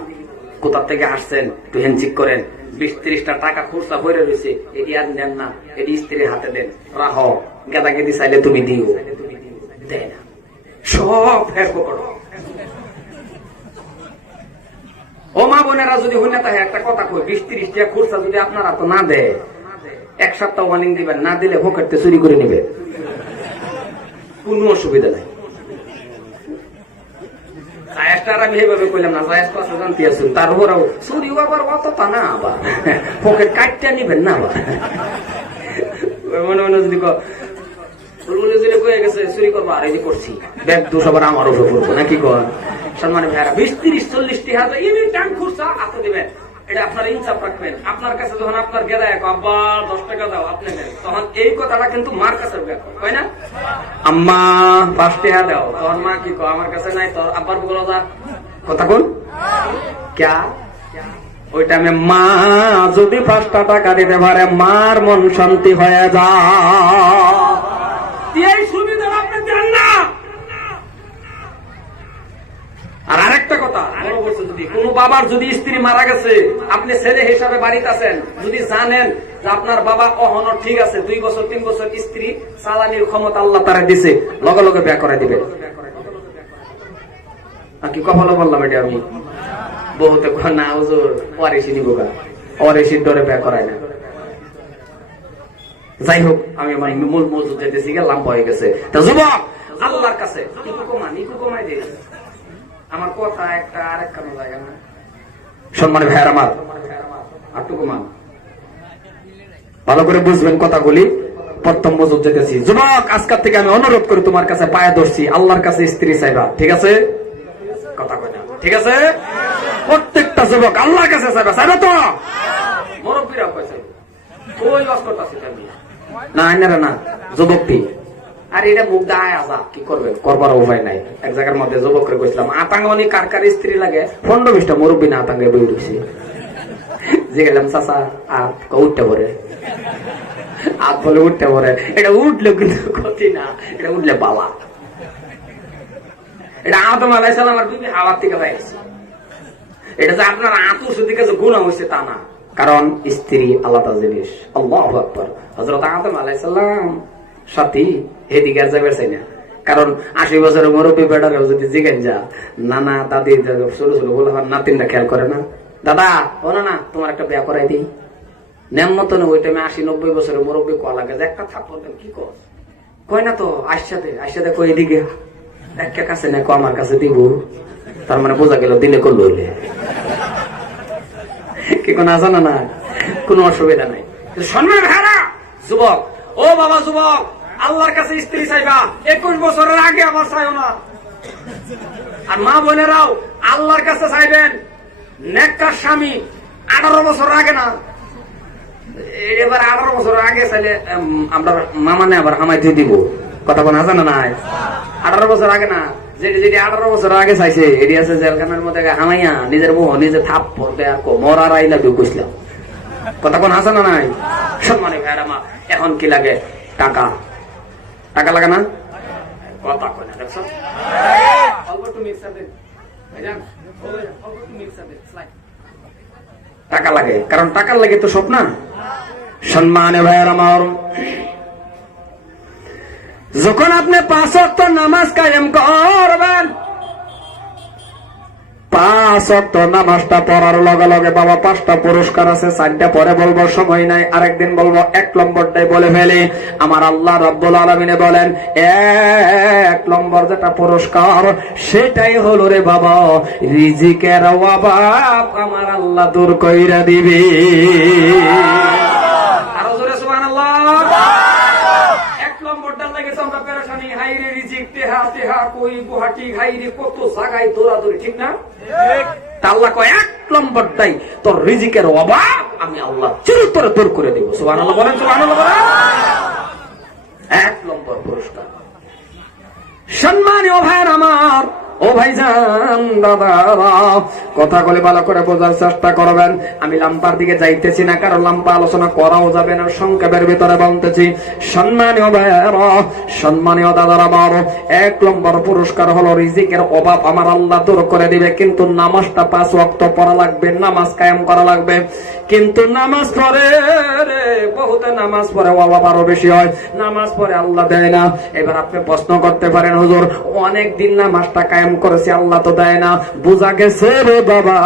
কোথা থেকে আসছেন একটু হ্যান্ডশেক করেন। 20-30টা টাকা খুচরা বইরে রয়েছে, এটি আর নেন না, এটি স্ত্রীর হাতে দেন। রাহ গেদা গেদি চাইলে তুমি দিও, দেয় না, সব ফের করো। ও মা বোনেরা, যদি হইনা তাহে একটা কথা কই, 20-30 টাকা খুচরা যদি আপনারা তো না দেয়, 1 সপ্তাহ ওয়ার্নিং দিবেন, না দিলে পকেটে চুরি করে নিবে, কোনো অসুবিধা নাই। আমি এইভাবে কইলাম না, জানতে আসুন, তারপরেও চুরিও আবার অতটা না, আবার পকেট কাটতে নিবেন না, আবার মনে মনে যদি কয়ে গেছে চুরি করবো, আর এই যে করছি ব্যাগ দোষ আবার আমার উপরে পড়বো নাকি কর। সম্মানে ভাইয়ারা, 20-30-40 টাকা এমনি টাইম খুঁজছা হাতে দিবেন, এটা আপনার ইনসাফ রাখবেন। আপনার কাছে যখন আপনার গেদা আব্বার 10 টাকা দাও, আপনি তখন এই কথাটা কিন্তু মার কাছে হয় না, আম্মা 5 টাকা দাও, তখন মা কি কো, আমার কাছে নাই, তোর আব্বার বলো যা কথা কোন ক্যা। ওই টাইমে মা যদি 5টা টাকা দিতে পারে, মার মন শান্তি হয়ে যায়। এই সুবিধা আপনি দেন না। আর আরেকটা কথা, যদি কোন বাবার যদি স্ত্রী মারা গেছে, আপনি ছেলে হিসাবে বাড়িতে আছেন, যদি জানেন যে আপনার বাবা অহন ঠিক আছে, 2 বছর 3 বছর স্ত্রী চালানির ক্ষমতা আল্লাহ তারা দিছে, লগে লগে বিয়ে করে দিবে। কি কপালে বললাম এটা আমি? বহুতে না হুজুর ওয়ারিসি নিব গা, ওয়ারিসির ডরে বিয়ে করায় না। যাই হোক, আমি আমার মূল মজুদ যেতেছি, লম্বা হয়ে গেছে। তা যুবক, আল্লাহর কাছে ইকু কমাই দিয়ে আমার কথা একটা আরেক কেন জায়গা না। সম্মানী ভাইয়ার আমার, আটটুকু মান ভালো করে বুঝবেন কথাগুলি। প্রথম মজুদ যেতেছি। যুবক, আজকের থেকে আমি অনুরোধ করি, তোমার কাছে পায়ে ধরছি, আল্লাহর কাছে স্ত্রী চাইবা, ঠিক আছে? কথা কই না, ঠিক আছে? প্রত্যেকটা যুবক আল্লাহর কাছে চাইবা, চাইবা তো? মুরব্বীরাও কইছে কই লস করতেছি আমি না, আইনারা না, যুবকটি। আর এটা মুখ দায় আসা কি করবেন, করবার উপায় নাই। এক জায়গার মধ্যে যুবকরে কইছিলাম, আতাঙ্গনি কার কার স্ত্রী লাগে, 15-20টা মুরব্বী না আতাঙ্গে বই উঠছি। যে গেলাম চাচা আত উঠতে পরে, আত বলে উঠতে পরে, এটা উঠলে কিন্তু ক্ষতি না, এটা উঠলে বালা। এটা আদম আলাইহিস সালামের বিবি হাওয়ার থেকে পাইছে। এটা যে আপনার আতুর দিকে যে গুনাহ হইছে তা না, কারণ স্ত্রী আলাদা জিনিস। আল্লাহু আকবার। হযরত আদম আলাইহিস সালাম সাথী এদিকে আর যাবে চাই না, কারণ 80 বছরের মুরব্বী বেটারেও যদি জিজ্ঞেস যা, নানা দাদি ছোট ছোট বলে নাতিনটা খেয়াল করে না, দাদা ও না তোমার একটা বিয়া করাই দিই, নেম মতন ওই টাইমে 80-90 বছরের মুরব্বী কোয়া লাগে যে একটা থাপ্পড় দেন, কি কর কয় না তো আইসাতে কই এদিকে একটা কাছে না, আমার কাছে দিব। তার মানে বোঝা গেল দিলে করলো হইলে কি কোনো জানা না, কোনো অসুবিধা নাই। সম্মান ভাইরা, যুবক, ও বাবা যুবক, আল্লাহর কাছে স্ত্রী চাইবা, 21 বছরের আগে আবার চাইও না। আর মা বোনেরাও আল্লাহর কাছে চাইবেন, নেককার স্বামী 18 বছরের আগে না। এবার 18 বছরের আগে চাইলে আমরা মামানে আবার হামাই দিয়ে দিব, কথা কোনো জানা নাই। 18 বছর আগে না, যেটি 18 বছর আগে চাইছে, এটি আছে জেলখানার মধ্যে হামাইয়া নিজের মুহ নিজে থাপ পড়তে আর মরার আইলা ঢুকছিলাম, কথা কোন হাসা না নাই। সম্মানী ভাইরা মা, এখন কি লাগে? টাকা লাগে না, কথা কয় না, দেখছো? টাকা লাগে, কারণ টাকার লাগে তো সব না। সম্মানে ভাইরা আমার, যখন আপনি 5 ওয়াক্ত নামাজ কায়েম করবেন, 5 ওয়াক্ত নামাজটা পড়ার লগে লগে বাবা 5টা পুরস্কার আছে। 4টা পরে বলবো, সময় নাই, আরেকদিন বলবো। 1 নম্বরটাই বলে ফেলি। আমার আল্লাহ রাব্বুল আলামিন বলেন, 1 নম্বর যেটা পুরস্কার, সেটাই হলো রে বাবা, রিজিকের অভাব আমার আল্লাহ দূর কইরা দিবে। আরো জোরে সুবহানাল্লাহ। ঠিক না? আল্লাহ কয় 1 নম্বরটাই তোর রিজিকের অভাব আমি আল্লাহ চিরতরে দূর করে দেব। সুবহানাল্লাহ বলেন, সুবহানাল্লাহ বলেন। 1 নম্বর পুরস্কার। সম্মানীয় ভাইয়ের আমার, ও ভাইজান দাদারা, কথা বলে ভালো করে বোঝার চেষ্টা করবেন। আমি লাম্পার দিকে যাইতেছি না, কারণ লাম্পা আলোচনা করাও যাবে না, সংক্ষেপের ভিতরে বলতেছি। সম্মানীয় ভাইয়েরা, সম্মানীয় দাদারা, 1 নম্বর পুরস্কার হলো রিজিকের অভাব আমার আল্লাহ দূর করে দিবে। কিন্তু নামাজটা 5 ওয়াক্ত পড়া লাগবে, নামাজ কায়েম করা লাগবে। কিন্তু নামাজ পড়ে বহুতে নামাজ পড়ে অভাব আরো বেশি হয়, নামাজ পড়ে আল্লাহ দেয় না। এবার আপনি প্রশ্ন করতে পারেন, হুজুর অনেক দিন নামাজটা কায়েম করেছে আল্লাহ তো দেয় না। বোঝা গেছে রে বাবা,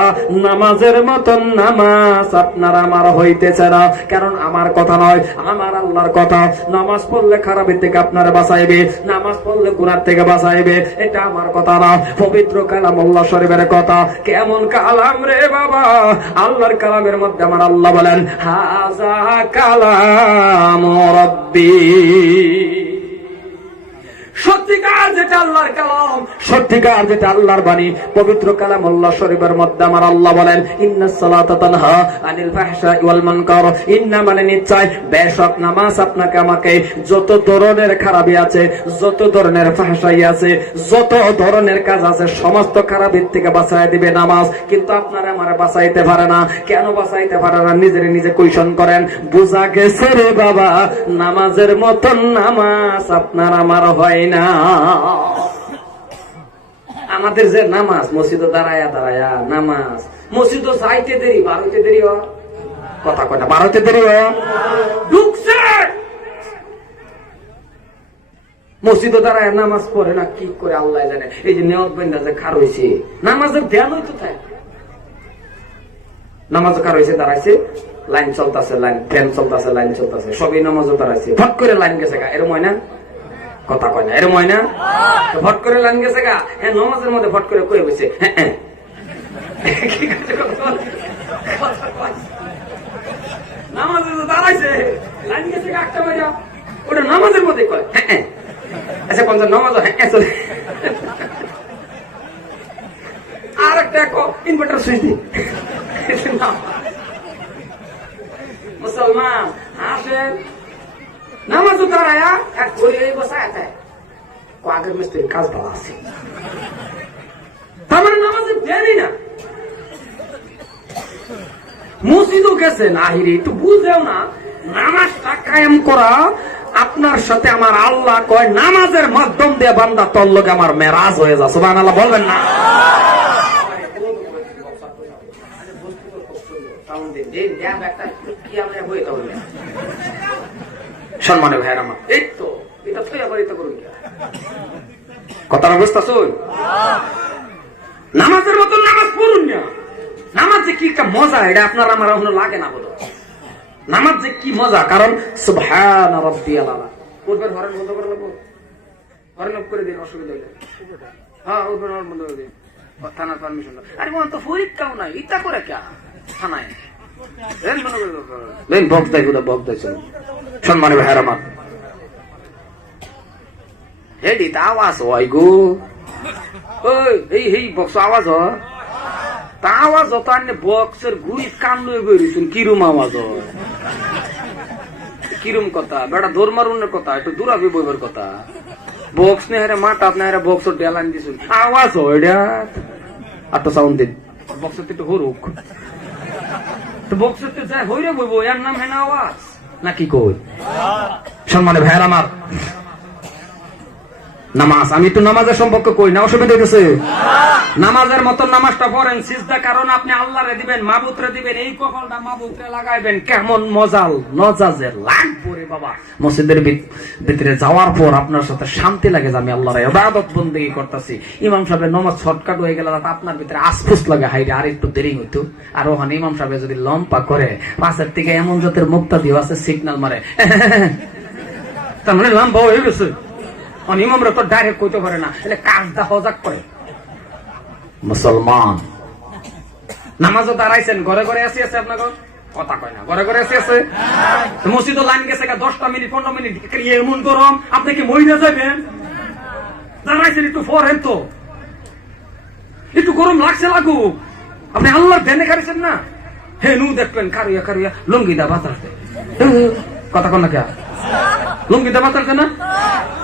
নামাজের মতন নামাজ আপনার আমার হইতেছে না। কারণ আমার কথা নয়, আমার আল্লাহর কথা। নামাজ পড়লে খারাপের থেকে আপনার বাঁচাইবে, নামাজ পড়লে গুনাহ থেকে বাঁচাইবে, এটা আমার কথা না, পবিত্র কালাম আল্লাহ শরীফের কথা। কেমন কালাম রে বাবা, আল্লাহর কালামের মধ্যে আমার আল্লাহ বলেন, হাযা কালাম রাব্বি। সত্যিকার যেটা আল্লাহর কালাম, সত্যিকার যেটা আল্লাহর বাণী, পবিত্র কালাম আল্লাহ শরীফের মধ্যে আমার আল্লাহ বলেন, ইন্নাস সালাতা তানহা আনিল ফাহশাই ওয়াল মুনকার। ইন্না মানে নিশ্চয়, বেশক নামাজ আপনাকে আমাকে যত ধরনের খারাপি আছে, যত ধরনের ফাহশাই আছে, যত ধরনের কাজ আছে, সমস্ত খারাপের থেকে বাঁচায় দিবে নামাজ। কিন্তু আপনারা আমারে বাঁচাইতে পারে না। কেন বাঁচাইতে পারে না? নিজের নিজে কোয়েশ্চন করেন। বোঝা গেছে রে বাবা, নামাজের মতন নামাজ আপনার আমার হয় না। আমাদের যে নামাজ, মসজিদে দাঁড়ায়া দাঁড়ায়া নামাজ, মসজিদে যাইতে দেরি, বারোতে দেরি হয়, কথা কয় না, বারোতে দেরি হয়, ঢুকছে মসজিদে দাঁড়ায় নামাজ পড়ে না, কি করে আল্লাহ জানে। এই যে নিয়ত বন্ধা যে খার হয়েছে, নামাজের ধ্যান হইতে থাকে, নামাজ কার হয়েছে, দাঁড়াইছে, লাইন চলতেছে, লাইন ফ্যান চলতেছে, লাইন চলতেছে, সবই নামাজও দাঁড়াইছে, ফট করে লাইন গেছে গা, এরম হয় না, কথা কয় না, এরম হয় না, ফট করে লাইন গেছে গা। হ্যাঁ, নামাজের মধ্যে ফট করে কয়ে বসে, হ্যাঁ নামাজে দাঁড়াইছে, লাইন গেছে গা, একটা বাজা, ওটা নামাজের মধ্যে কয়, হ্যাঁ আচ্ছা পঞ্চাশ নামাজ, হ্যাঁ চলে, আর একটা ইনভার্টার সুইচ দি। মুসলমান আসেন, নামাজ দাঁড়ায়া এক ঘড়ি বসায় থাকে, আগের মিস্ত্রির কাজ ভালো আছে, তার মানে নামাজে দেরি না। মসজিদও গেছেন, আহিরি একটু বুঝেও না, নামাজটা কায়েম করা আপনার সাথে আমার আল্লাহ কয়, নামাজের মাধ্যম দিয়ে বান্দা তোর লোকে আমার মেরাজ হয়ে যায়। সুবহানাল্লাহ বলবেন না? সম্মানে ভাইয়ের আমার, এই তো এটা তো আবার এটা করুন, কথাটা বুঝতেছ? নামাজের মতন নামাজ পড়ুন না। নামাজ যে কি একটা মজা, এটা আপনার আমার লাগে না বলো। নামাজ যে কি মজা, কারণ সুবহান রাব্বিয়াল আলা পড়বেন, হরেন বন্ধ করে নেবো, হরেন অফ করে দিন, অসুবিধা হইলে। হ্যাঁ, উঠবেন, হরেন বন্ধ করে দিন, থানার পারমিশন। আরে মন তো পরীক্ষাও নাই, ইটা করে কে থানায় সম্মানে ভাইয়ের আমার, হেডি তা আওয়াজ হয় গো, এই বক্স আওয়াজ হয়, তা আওয়াজ হতো আনে বক্সের ঘুরি কান লয়ে বেরিয়েছেন, কিরম আওয়াজ হয়, কিরম কথা, বেটা দৌড় মারুনের কথা, একটু দূরাবি বইবার কথা, বক্স নে হেরে মাটা না হেরে বক্স ডেলান দিছুন, আওয়াজ হয় এটা, আর তো সাউন্ড দিন, বক্সের একটু হরুক, তো বক্সের তো যাই হইরে বইবো, এর নাম হেনা আওয়াজ নাকি কই? সম্মানে ভাইয়ের আমার, নামাজ, আমি তো নামাজের সম্পর্কে কই না, অসুবিধা হইতেছে? নামাজের মতন নামাজটা পড়েন, সিজদা কারণ আপনি আল্লাহরে দিবেন, মাবুদরে দিবেন, এই কপালটা মাবুদরে লাগাইবেন, কেমন মজাল নজাজের লাগবে রে বাবা। মসজিদের ভিতরে যাওয়ার পর আপনার সাথে শান্তি লাগে যে আমি আল্লাহর ইবাদত বন্দেগী করতেছি। ইমাম সাহেবের নামাজ শর্টকাট হয়ে গেল, আপনার ভিতরে আশফুস লাগে, হাইরে আর একটু দেরি হইতো। আর ওখানে ইমাম সাহেব যদি লম্পা করে, পাশের থেকে এমন জাতের মুক্তা দিয়ে আছে, সিগন্যাল মারে, তার মানে লম্বা হয়ে গেছে। ইমামরা তো ডাইরেক্ট কইতে পারে না, তাহলে কাজটা হজাক করে। মুসলমান নামাজও দাঁড়াইছেন, ঘরে ঘরে আসি আছে, আপনার কথা কয় না, ঘরে ঘরে আসি আছে, মসজিদও লাইন গেছে 10টা মিনিট 15 মিনিট, এমন গরম, আপনি কি মহিলা যাবেন? দাঁড়াইছেন একটু ফরেন তো, একটু গরম লাগছে লাগুক, আপনি আল্লাহর ধ্যানে খাইছেন না, হে নু দেখবেন কারুয়া কারুয়া লঙ্গি দা বাতাস, কথা কন না কে? লুঙ্গিতে বাঁচাচ্ছে না,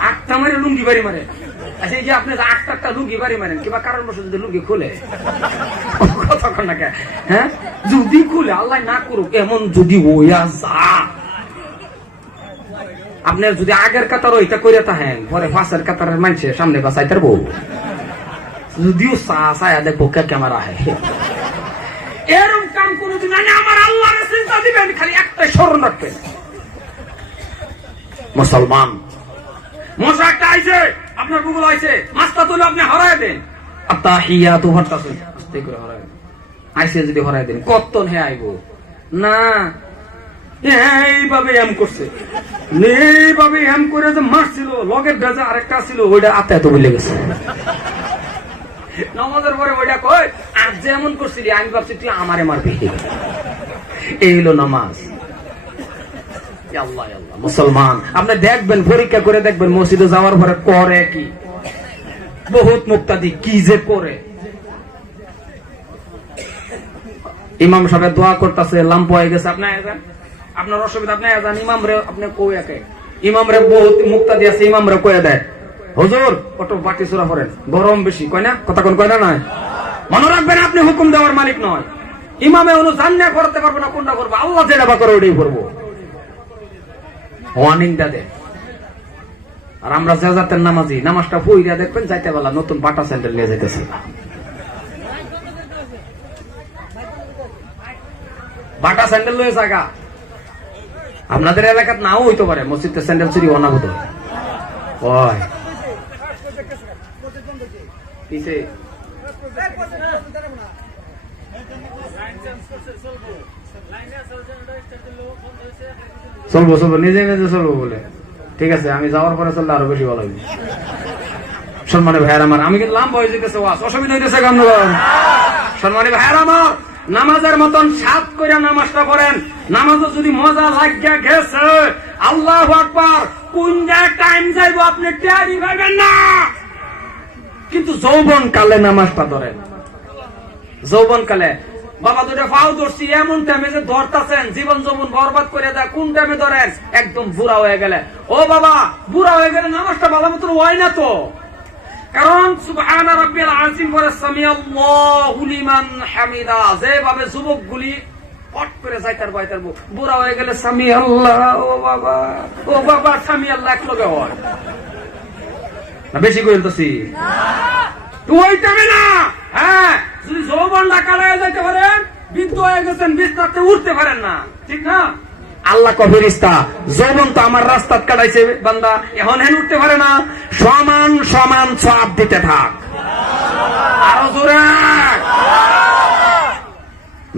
আটটা মারে লুঙ্গি বাড়ি মারে। আচ্ছা এই যে আপনি আটটা লুঙ্গি বাড়ি মারেন কিংবা কারণ বসে যদি লুঙ্গি খুলে কতক্ষণ না, হ্যাঁ যদি খুলে আল্লাহ না করুক এমন যদি ওয়া যা, আপনার যদি আগের কাতার ওইটা করে থাকেন পরে পাশের কাতারের মানুষে সামনে বাঁচাই তার বউ যদিও চায়া দেখবো কে ক্যামেরা হয়, এরকম কাম কোনদিন আমার আল্লাহর চিন্তা দিবেন, খালি একটাই স্মরণ রাখবেন মুসলমান মশা একটা আইছে আপনার বুকুল আইছে মাছটা তুলে আপনি হরাই দেন, আত্তাহিয়াতু হরতাছেন আস্তে করে হরাই দেন, আইছে যদি হরাই দেন কতক্ষণ হে আইবো না, এইভাবে এম করছে, এইভাবে এম করে যে মারছিল লগের ভেজা আরেকটা ছিল ওইটা আত্মা এত বলে গেছে নামাজের পরে ওইটা কই আজ যেমন করছিলি আমি ভাবছি তুই আমারে মারবি, এই হলো নামাজ। আল্লাহ আল্লাহ মুসলমান আপনি দেখবেন পরীক্ষা করে দেখবেন মসজিদে যাওয়ার পরে করে কি, বহুত মুক্তাদি কি যে করে। ইমাম সাহেব দোয়া করতেছে লাম্প হয়ে গেছে, আপনি আপনার অসুবিধা আপনি ইমাম রে আপনি কই একে ইমাম রে বহুত মুক্তাদি আছে, ইমাম রে কয়ে দেয় হুজুর কত বাটি চূড়া করেন গরম বেশি কয় না, কথা কোন কয় না নয়, মনে রাখবেন আপনি হুকুম দেওয়ার মালিক নয়, ইমামে অনুযান না করতে পারবো না, কোনটা করবো আল্লাহ যেটা বা করে ওটাই করবো, ওয়ার্নিংটা দেন। আর আমরা যে জাতের নামাজি নামাজটা পইরা দেখবেন যাইতে বেলা নতুন বাটা স্যান্ডেল নিয়ে যাইতেছে, বাটা স্যান্ডেল লয়ে জায়গা আপনাদের এলাকাত নাও হইতে পারে, মসজিদে স্যান্ডেল চুরি অনাবত হয় চলবো চলবো নিজে নিজে চলবো বলে, ঠিক আছে আমি যাওয়ার পরে চললে আরো বেশি ভালো হবে। সম্মানী ভাইয়ার আমার আমি কিন্তু লাম্বা হয়ে যেতেছে, অসুবিধা হইতেছে সম্মানী ভাইয়ার আমার, নামাজের মতন সাত করে নামাজটা পড়েন, নামাজও যদি মজা লাগিয়া গেছে আল্লাহু আকবার কোন জায়গায় টাইম যাইবো আপনি টেরই পাবেন না, কিন্তু যৌবন কালে নামাজটা ধরেন, যৌবন কালে বাবা দুটো ফাও ধরছি এমন টাইমে যে ধরতেছেন জীবন যৌবন বরবাদ করে দেয়, কোন টাইমে ধরেন একদম বুড়া হয়ে গেলে, ও বাবা বুড়া হয়ে গেলে নামাজটা ভালো মতো হয় না তো, কারণ সুবহানা রাব্বিল আযীম পরে সামিআল্লাহু লিমান হামিদা, যেভাবে যুবকগুলি পট করে যাইতার বাইতার বুড়া হয়ে গেলে সামিআল্লাহ ও বাবা সামিআল্লাহ এক লগে হয় না, বেশি কইলতেছি ওই টাইমে না, হ্যাঁ যদি যৌবন কালায় যাইতে পারেন বৃদ্ধ হয়ে গেছেন বিছনাতে উঠতে পারেন না, ঠিক না, আল্লাহ কবিরিস্তা যৌবন তো আমার রাস্তা কাটাইছে বান্দা এখন হেন উঠতে পারে না, সমান সমান চাপ দিতে থাক, আরো জোরে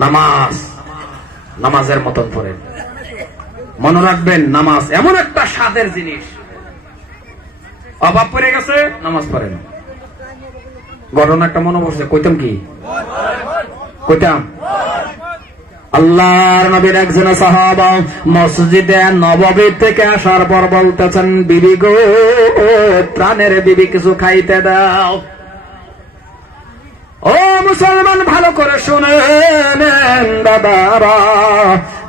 নামাজ নামাজের মতন পড়েন, মনে রাখবেন নামাজ এমন একটা স্বাদের জিনিস, অভাব পড়ে গেছে নামাজ পড়েন। ঘটনা একটা মনে পড়ছে, কইতাম কি কইতাম, আল্লাহর নবীর একজন সাহাবা মসজিদে নববী থেকে আসার পর বলতেছেন বিবি গো প্রাণের বিবি কিছু খাইতে দাও, ও মুসলমান ভালো করে শুনেন দাদারা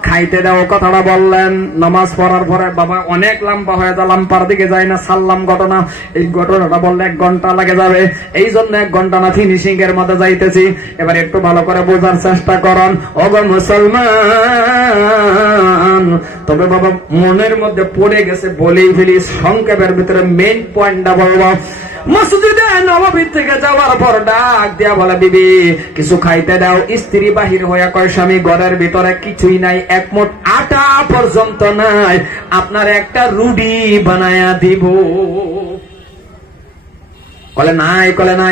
খাইতে দাও কথাটা বললেন, নামাজ পড়ার পরে বাবা অনেক লম্বা হয়ে যায়, লাম্পার দিকে যায় না সাল্লাম ঘটনা, এই ঘটনাটা বললে 1 ঘন্টা লাগে যাবে, এই জন্য 1 ঘন্টা না ফিনিশিং এর মধ্যে যাইতেছি, এবার একটু ভালো করে বোঝার চেষ্টা করুন ওগো মুসলমান, তবে বাবা মনের মধ্যে পড়ে গেছে বলেই ফেলি, সংক্ষেপের ভিতরে মেইন পয়েন্টটা বলবো। মসজিদে নববী থেকে যাওয়ার পর ডাক দিয়া বলে বিবি কিছু খাইতে দাও, স্ত্রী বাহির হইয়া কয় স্বামী ঘরের ভিতরে কিছুই নাই, এক মুঠ আটা পর্যন্ত নাই, আপনার একটা রুটি বানায়া দিব, কলে নাই,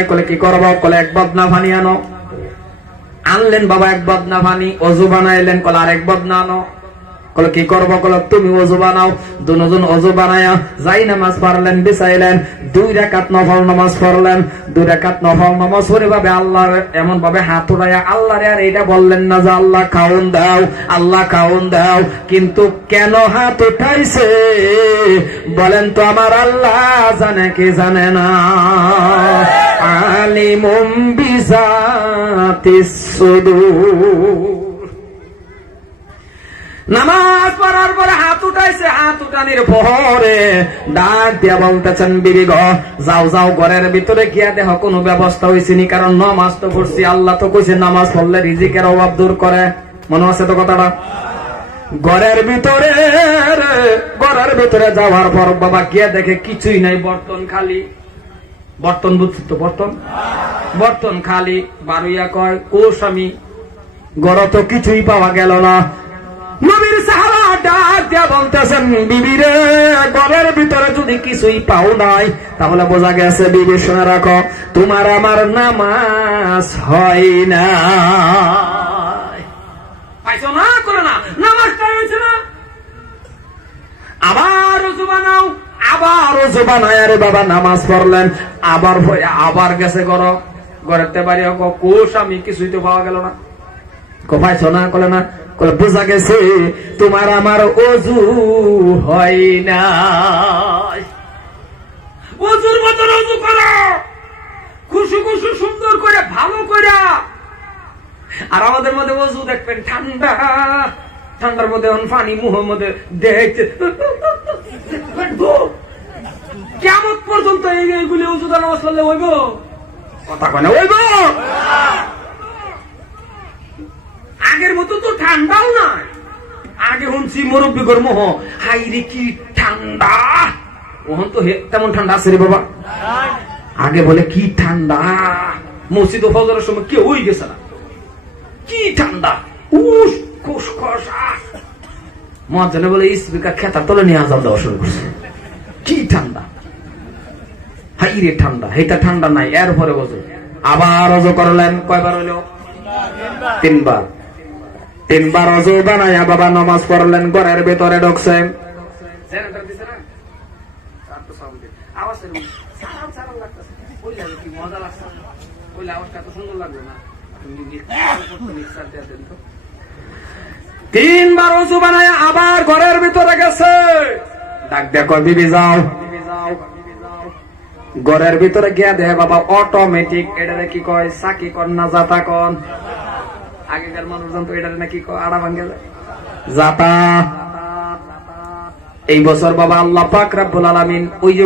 কলে কি করবো, কলে 1 বদনা পানি আনো, আনলেন বাবা 1 বদনা পানি, অজু বানাইলেন, কলে আর 1 বদনা আনো, কলে কি করবো, কলে তুমি অজু বানাও, দুজন অজু বানায়া যাই নামাজ পড়লেন, বিছাইলেন, 2 রাকাত নফল নামাজ পড়লেন, 2 রাকাত নফল নামাজ পড়ে ভাবে আল্লাহ এমন ভাবে হাত উঠাইয়া আল্লাহরে আর এটা বললেন না যে আল্লাহ খাওন দাও, আল্লাহ খাওন দাও, কিন্তু কেন হাত উঠাইছে বলেন তো আমার আল্লাহ জানে কি জানে না, আলিমুম বিজাতিস সুদূর, নামাজ পড়ার পরে হাত উঠাইছে, হাত উঠানির পরে ডাক দিয়া বলতেছেন, বিবি গো যাও যাও ঘরের ভিতরে গিয়া দেহ কোনো ব্যবস্থা হয়েছে নি, কারণ নামাজ তো পড়ছি, আল্লাহ তো কইছে নামাজ পড়লে রিজিকের অভাব দূর করে। মনে আছে তো কথাটা? ঘরের ভিতরে যাওয়ার পর বাবা গিয়া দেখে কিছুই নাই, বর্তন খালি। বর্তন বুঝছি তো? বর্তন খালি। বারুইয়া কয়, ও স্বামী ঘর তো কিছুই পাওয়া গেল না। নবীর সাহাবা ডাক দিয়া বলতেছেন, বিবি রে ঘরের ভিতরে যদি কিছুই পাও নাই তাহলে বোঝা গেছে, বিবি শুনে রাখো, তোমার আমার নামাজ হয় না। পাইছো না? করে না, নামাজটা হয়েছে না। আবার ওযু বানাও, আবার ওযু বানায় আরে বাবা নামাজ পড়লেন, আবার গেছে ঘরেতে বাড়ি কোষ আমি কিছুই তো পাওয়া গেল না। পাইছো না? করে না। বোঝা গেছে তোমার আমার ওযু হয় না। ওযুর মতন ওযু করো, খুশু খুশু সুন্দর করে ভালো করে। আর আমাদের মধ্যে ওযু দেখবেন ঠান্ডা, ঠান্ডার মধ্যে এখন পানি মুহের মধ্যে দেখছে। কিয়ামত পর্যন্ত এইগুলি ওযু দ্বারা নামাজ পড়লে হইব? কথা কয় না হইব? আগের মতো তো ঠান্ডাও নাই। আগে শুনছি মুরব্বীগর মোহ, হাইরে কি ঠান্ডা। ওহন তো তেমন ঠান্ডা আছে রে বাবা। আগে বলে কি ঠান্ডা, মসজিদ ফজরের সময় কেউ হয়ে গেছে না, কি ঠান্ডা, উস খুশখস। মহাজনে বলে স্পিকার খেতার তলে নিয়ে আজাব দেওয়া শুরু করছে, কি ঠান্ডা। হাইরে ঠান্ডা, এইটা ঠান্ডা নাই। এরপরে বসে আবার অজু করলেন, কয়বার হইল? তিনবার। তিনবার অজু বানাইয়া বাবা নামাজ পড়লেন, ঘরের ভেতরে ঢুকছেন। তিনবার অজু বানাইয়া আবার ঘরের ভিতরে গেছে, ডাক দেখো বিবি যাও। ঘরের ভিতরে গিয়া দেহে বাবা অটোমেটিক, এটা কি কয় সাকি কন না জাতা কন? আগেকার মানুষজন তো এটা নাকি আড়া ভাঙ্গে জাতা। এই বছর বাবা আল্লাহ পাক রব্বুল আলামিন ওই যে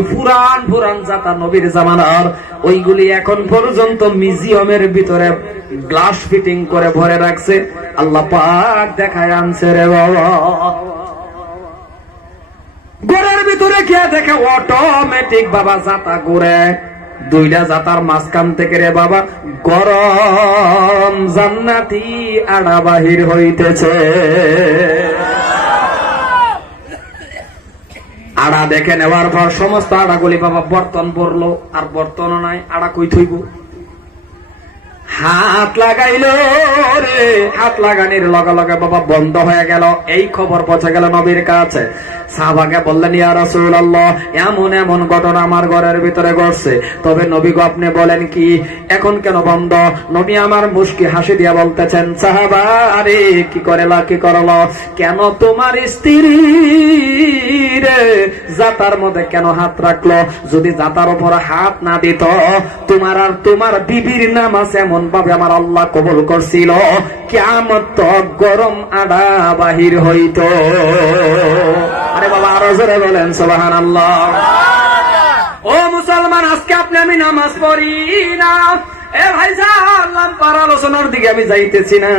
পুরান জাতা নবীর জামানার, ওইগুলি এখন পর্যন্ত মিউজিয়ামের ভিতরে গ্লাস ফিটিং করে ভরে রাখছে। আল্লাহ পাক দেখায় আনছে রে বাবা। ঘরের ভিতরে গিয়ে দেখে অটোমেটিক বাবা জাতা ঘুরে, দুইটা জাতার মাঝখান থেকে রে বাবা গরম জান্নাতি আড়া বাহির হইতেছে। আড়া দেখে নেওয়ার পর সমস্ত আড়াগুলি বাবা বর্তন পড়লো, আর বর্তন নাই, আড়া কই থইব? হাত লাগাইল রে, হাত লাগানির লগে লগে বাবা বন্ধ হয়ে গেল। এই খবর পৌঁছে গেল নবীর কাছে। সাহাবাকে বললেন, ইয়া রাসূলুল্লাহ, এমন এমন ঘটনা আমার ঘরের ভিতরে ঘটছে, তবে নবী গো আপনি বলেন কি এখন কেন বন্ধ? নবী আমার মুস্কি হাসি দিয়া বলতেছেন, সাহাবা আরে কি করেলা, কি করলো, কেন তোমার স্ত্রী রে জাতার মধ্যে কেন হাত রাখলো? যদি জাতার উপর হাত না দিত তোমার আর তোমার বিবির নামাজ এমন ভাবে আমার আল্লাহ কবুল করছিল, কিয়ামত গরম আড়া বাহির হইত। আরে বাবা আরো জোরে বলেন সুবহানাল্লাহ। ও মুসলমান, আজকে আপনি আমি নামাজ পড়ি না। এ ভাইজান, আলোচনার দিকে আমি যাইতেছি না,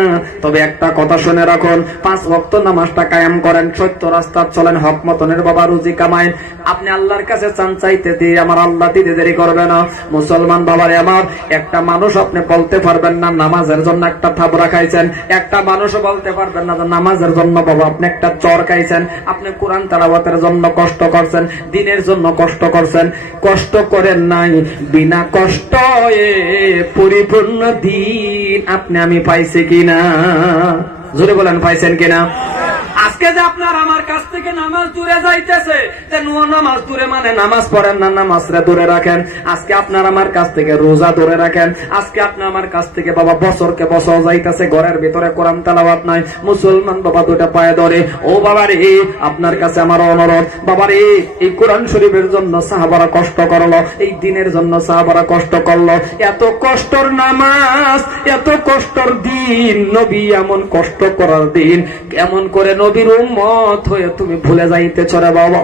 তবে একটা কথা শুনে রাখুন, 5 ওয়াক্ত নামাজটা কায়েম করেন, সত্য রাস্তা চলেন, হক মতনের বাবা রুজি কামাইন। আপনি আল্লাহর কাছে চান চাইতে দিয়ে আমার আল্লাহ দিতে দেরি করবে না। মুসলমান বাবারে আমার, একটা মানুষ আপনি বলতে পারবেন না নামাজের জন্য একটা থাবড়া খাইছেন, একটা মানুষ বলতে পারবেন না নামাজের জন্য বাবা আপনি একটা চর খাইছেন। আপনি কোরআন তেলাওয়াতের জন্য কষ্ট করছেন, দিনের জন্য কষ্ট করছেন, কষ্ট করেন নাই, বিনা কষ্ট পরিপূর্ণ দিন আপনি আমি পাইছি কিনা? জোরে বলেন পাইছেন কিনা? আজকে যে আপনার আমার কাছ থেকে নামাজ দূরে যাইতেছে, নামাজ দূরে মানে নামাজ পড়েন না, নামাজরে দূরে রাখেন। আজকে আপনার আমার কাছ থেকে রোজা দূরে রাখেন। আজকে আপনি আমার কাছ থেকে বাবা বছরকে বছর যাইতেছে, ঘরের ভিতরে কোরআন তেলাওয়াত নাই। মুসলমান বাবা দুটা পায়ে ধরে, ও বাবা রে আপনার কাছে আমার অনুরোধ, বাবা রে এই কোরআন শরীফের জন্য সাহাবারা কষ্ট করলো, এই দিনের জন্য সাহাবারা কষ্ট করলো। এত কষ্টর নামাজ, এত কষ্টর দিন, নবী এমন কষ্ট করার দিন, কেমন করে নবীর নবীর উম্মত হয়ে তুমি ভুলে যাইতেছ রে বাবা।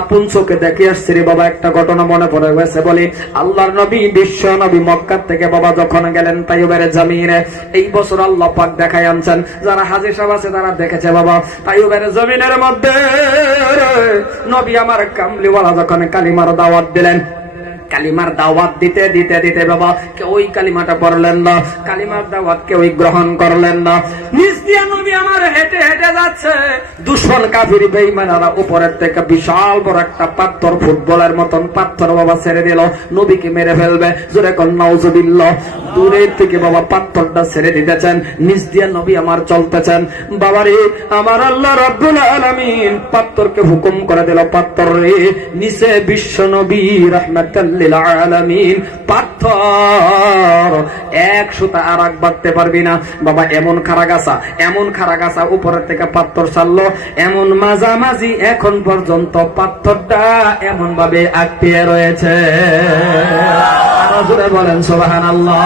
আপন চোখে দেখে আসছে রে বাবা, একটা ঘটনা মনে পড়ে গেছে। বলি আল্লাহর নবী বিশ্ব নবী মক্কা থেকে বাবা যখন গেলেন তাইয়ুবের জমিনে, এই বছর আল্লাহ পাক দেখাই আনছেন, যারা হাজী সাহেব আছে তারা দেখেছে বাবা, তাইয়ুবের জমিনের মধ্যে নবী আমার কামলিওয়ালা যখন কালিমার দাওয়াত দিলেন, কালিমার দাওয়াত দিতে দিতে দিতে বাবা কেউই কালিমাটা পড়লেন না, কালিমার দাওয়াত কেউই গ্রহণ করলেন না। নিজ দিয়ে নবী আমার হেঁটে হেঁটে যাচ্ছে, দুশমন কাফির বেঈমানেরা উপরের থেকে বিশাল বড় একটা পাথর, ফুটবলের মতন পাথর বাবা ছেড়ে দিল, নবীকে মেরে ফেলবে। জোরে কোন নাউজুবিল্লাহ। দূরের থেকে বাবা পাথরটা ছেড়ে দিতেছেন, নিজ দিয়ে নবী আমার চলতেছেন। বাবারে আমার আল্লাহ রাব্বুল আলামিন পাথরকে হুকুম করে দিল, পাথর রে নিচে বিশ্ব নবী রাহমাতাল লিল আলামিন, পাথর এক সুতা আর আগ বাড়তে পারবি না বাবা। এমন খারাগাছা উপরের থেকে পাথর ছাড়লো, এমন মাঝামাঝি এখন পর্যন্ত পাথরটা এমন ভাবে আটকে রয়েছে। জোরে বলেন সুবহানাল্লাহ।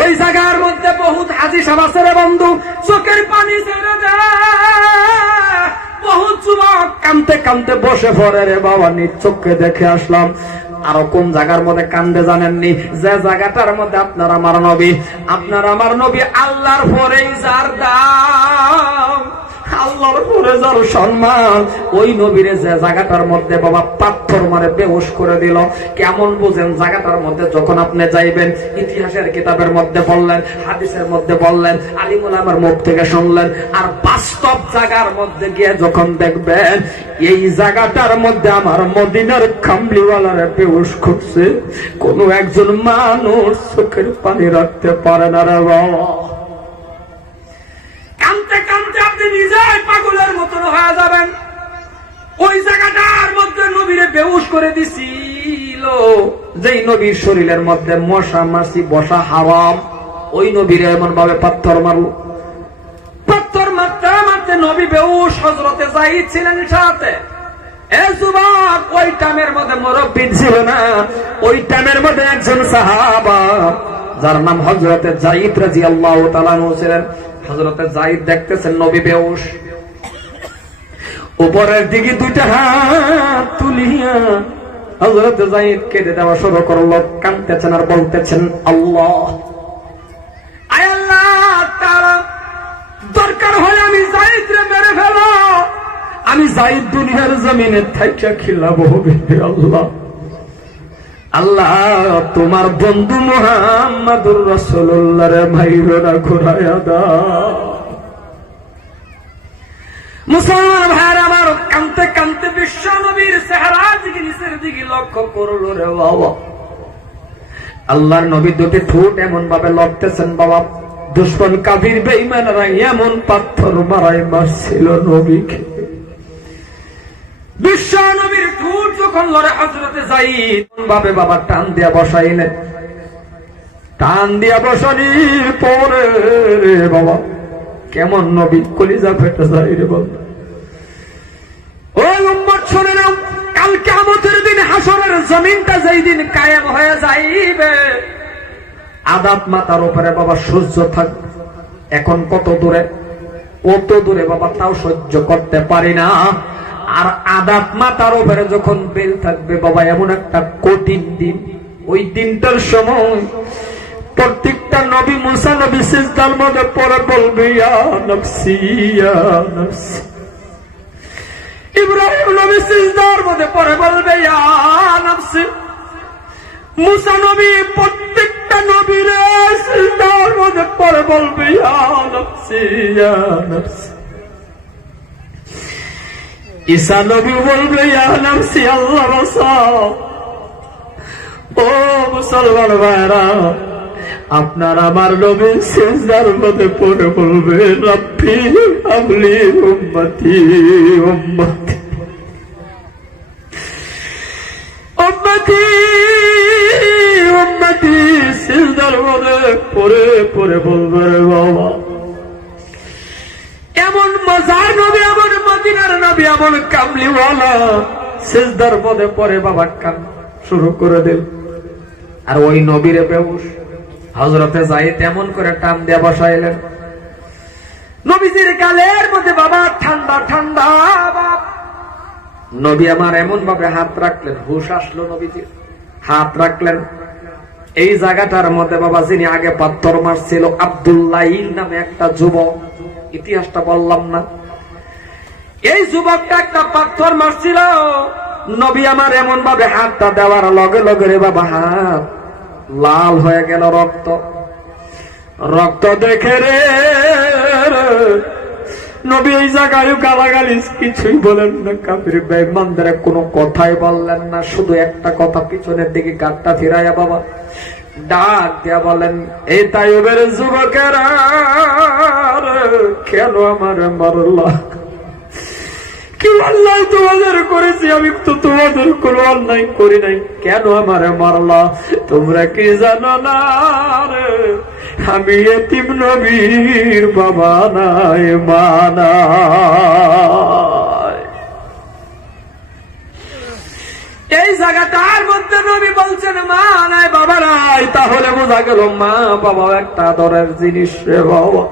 ওই জায়গার মধ্যে বহুত হাজী সাহেব আছে রে বন্ধু, চোখের পানি ছেড়ে দেয়, বহুত যুবক কাঁদতে কাঁদতে বসে পড়ে রে বাবা। নিজ চোখে দেখে আসলাম। আরো কোন জায়গার মধ্যে কান্দে জানেননি? যে জায়গাটার মধ্যে আপনার আমার নবী আল্লাহর পরেই যার দাম, আল্লাহর পরে যার সম্মান, ওই নবীরে যে জায়গাটার মধ্যে বাবা পাথর মারে বেহুশ করে দিল। কেমন বুঝেন? জায়গাটার মধ্যে যখন আপনি যাইবেন, ইতিহাসের কিতাবের মধ্যে বললেন, হাদিসের মধ্যে বললেন, আলিম উলামার মুখ থেকে শুনলেন, আর বাস্তব জায়গার মধ্যে গিয়ে যখন দেখবেন এই জায়গাটার মধ্যে আমার মদিনার কামলিওয়ালারে বেহুশ করছে, কোন একজন মানুষ চোখের পানি রাখতে পারে না রে বাবা। কাঁদতে কাঁদতে আপনি নিজেই পাগলের মতন হয়ে যাবেন। ওই জায়গাটার মধ্যে নবীরে বেহুশ করে দিছিল, যেই নবীর শরীরের মধ্যে মশা মাছি বসা হারাম, ওই নবীরে এমন ভাবে পাথর মারলো। পাথর মারতে মারতে নবী বেহুশ। হযরতে যায়েদ ছিলেন সাথে। এ যুবক, ওই টাইমের মধ্যে মুরব্বি ছিল না, ওই টাইমের মধ্যে একজন সাহাবা যার নাম হযরতে যায়েদ রাদিয়াল্লাহু তাআলা আনহু ছিলেন। হযরতে যায়েদ দেখতেছেন নবী বেহুশ, উপরের দিকে দুইটা হাত তুলিয়া হযরতে যায়েদ কেঁদে দেওয়া শুরু করলো, কাঁদতেছেন আর বলতেছেন, আল্লাহ, আয় আল্লাহ তাআলা, দরকার হয় আমি যায়েদরে মেরে ফেলো, আমি যায়েদ দুনিয়ার জমিনে থাইকা খিলাবো আল্লাহ। আল্লাহ, তোমার বন্ধু মুহাম্মদুর রাসূলুল্লাহর ভাইরা ঘুরায়া দাও। মুসলমান ভাইরা আমার, কাঁদতে কাঁদতে বিশ্ব নবীর চেহারা দিকে নিচের দিকে লক্ষ্য করল রে বাবা। আল্লাহর নবী দুটি ঠোঁট এমন ভাবে লড়তেছেন বাবা, দুশমন কাফির বেঈমানরা এমন পাথর মারছিল নবীকে। বিশ্ব নবীর ঠোঁট যখন লড়ে হযরতে যায়েদ ভাবে বাবা টান দিয়া বসাইলেন। টান দিয়া বসানির পরে রে বাবা কেমন নবী কলিজা ফেটে যায় রে বাবা। ওই উম্মত শুনে নাও, কাল কিয়ামতের দিন হাসরের জমিনটা যেই দিন কায়েম হয়ে যাইবে, আদাত মাথার উপরে বাবা সূর্য থাকবে। এখন কত দূরে বাবা, তাও সহ্য করতে পারি না। আর আদাত মাথার উপরে যখন বেল থাকবে বাবা, এমন একটা কঠিন দিন, ওই দিনটার সময় প্রত্যেকটা নবী, মুসা নবী সিজদার মধ্যে পড়ে বলবে, ইয়া নফসি ইয়া নফসি। ইব্রাহিম নবী সিজদার মধ্যে পড়ে বলবে, ইয়া নফসি। মুসা নবী প্রত্যেকটা নবীর সিজদার মধ্যে পড়ে বলবে, ইয়া নফসি ইয়া নফসি। ঈসা নবী বলবে, ইয়া নফসি আল্লাহ বাঁচাও। ও মুসলমান ভাইরা, আপনার আমার নবী সিজদার মধ্যে পড়ে বলবে, রব্বি হাবলি উম্মতি উম্মতি উম্মতি উম্মতি। সিজদার মধ্যে পড়ে পড়ে বলবে বাবা। এমন মজার নবী, এমন মদিনার নবী, এমন কামলিওয়ালা সিজদার মধ্যে পড়ে বাবা কান শুরু করে দিল। আর ওই নবীরে বেহুশ হযরতে যায়েদ এমন করে টান দিয়ে বসাইলেন। নবীজির গালের মধ্যে বাবা ঠান্ডা ঠান্ডা বাপ। নবী আমার এমন ভাবে হাত রাখলেন, হুশ আসলো নবীজির, হাত রাখলেন এই জায়গাটার মধ্যে বাবা যিনি আগে পাথর মারছিল আব্দুল্লাহ নামে একটা যুবক, ইতিহাসটা বললাম না, এই যুবকটা একটা পাথর মারছিল। নবী আমার এমন ভাবে হাতটা দেওয়ার লগে লগে রে বাবা হাত লাল হয়ে গেল, রক্ত রক্ত দেখে রে নবী এই জায়গায় গালাগালি কিছুই বলেন না, কাফির বেঈমানদের কোনো কথাই বললেন না, শুধু একটা কথা পিছনের দিকে গাঁটটা ফিরাইয়া বাবা ডাক দিয়া বলেন, এই তাইবের যুবকেরা কেন আমার মারলা? কি অন্যায় তোমাদের করেছি? আমি তো তোমাদের কোনো অন্যায় করি নাই, কেন আমার মারলা? তোমরা কি জানো না আমি এতিম নবীর বাবা নাই মা নাই। এই জায়গাটার মধ্যে নবী বলছেন মা নাই বাবা নাই, তাহলে বোঝা গেল মা বাবা একটা আদরের জিনিস রে বাবা।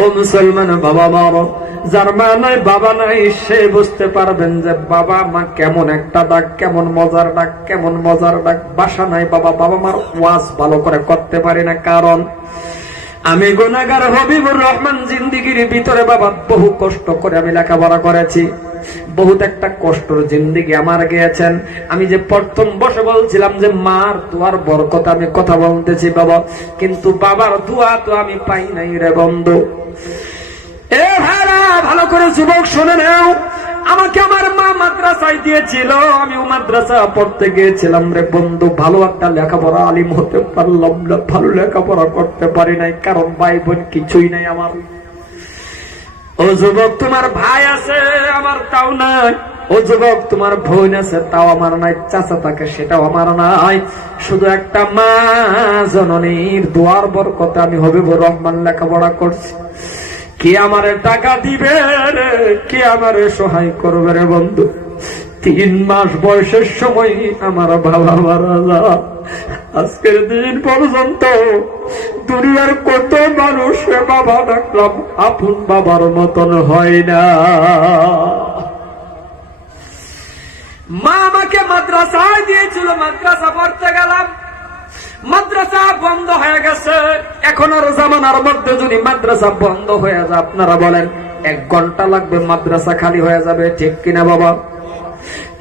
ও মুসলমান বাবা মারো, যার মা নাই বাবা নাই সে বুঝতে পারবেন যে বাবা মা কেমন একটা ডাক, কেমন মজার ডাক, কেমন মজার ডাক। বাসা নাই বাবা, বাবা মার ওয়াজ ভালো করে করতে পারি না, কারণ আমি গুনাহগার হবিবুর রহমান জিন্দিগির ভিতরে বাবা বহু কষ্ট করে আমি লেখাপড়া করেছি, বহুত একটা কষ্টর জিন্দিগি আমার গিয়েছেন। আমি যে প্রথম বসে বলছিলাম যে মার দোয়ার বরকত আমি কথা বলতেছি বাবা, কিন্তু বাবার দোয়া তো আমি পাই নাই রে বন্ধু। এ ভাইরা ভালো করে যুবক শুনে নাও, আমাকে আমার মা মাদ্রাসায় দিয়েছিল, আমিও মাদ্রাসা পড়তে গিয়েছিলাম রে বন্ধু। ভালো একটা লেখাপড়া আলিম হতে পারলাম না, ভালো লেখাপড়া করতে পারি নাই, কারণ ভাই বোন কিছুই নাই আমার। ও যুবক তোমার ভাই আছে, আমার তাও নাই। ও যুবক তোমার বোন আছে, তাও আমার নাই। চাচা থাকে, সেটাও আমার নাই। শুধু একটা মা জননীর দোয়ার বরকতে আমি হবিবুর রহমান লেখাপড়া করছি। কে আমারে টাকা দিবে রে, কে আমারে সহায় করবে রে বন্ধু? 3 মাস বয়সের সময় আমার বাবা মারা যায়। আজকের দিন পর্যন্ত দুনিয়ার কত মানুষ বাবা ডাকলাম, আপন বাবার মতন হয় না। মা আমাকে মাদ্রাসায় দিয়েছিল, মাদ্রাসা পড়তে গেলাম, মাদ্রাসা বন্ধ হয়ে গেছে। এখন আর জামানার মধ্যে যদি মাদ্রাসা বন্ধ হয়ে যায়, আপনারা বলেন 1 ঘন্টা লাগবে মাদ্রাসা খালি হয়ে যাবে, ঠিক কিনা বাবা?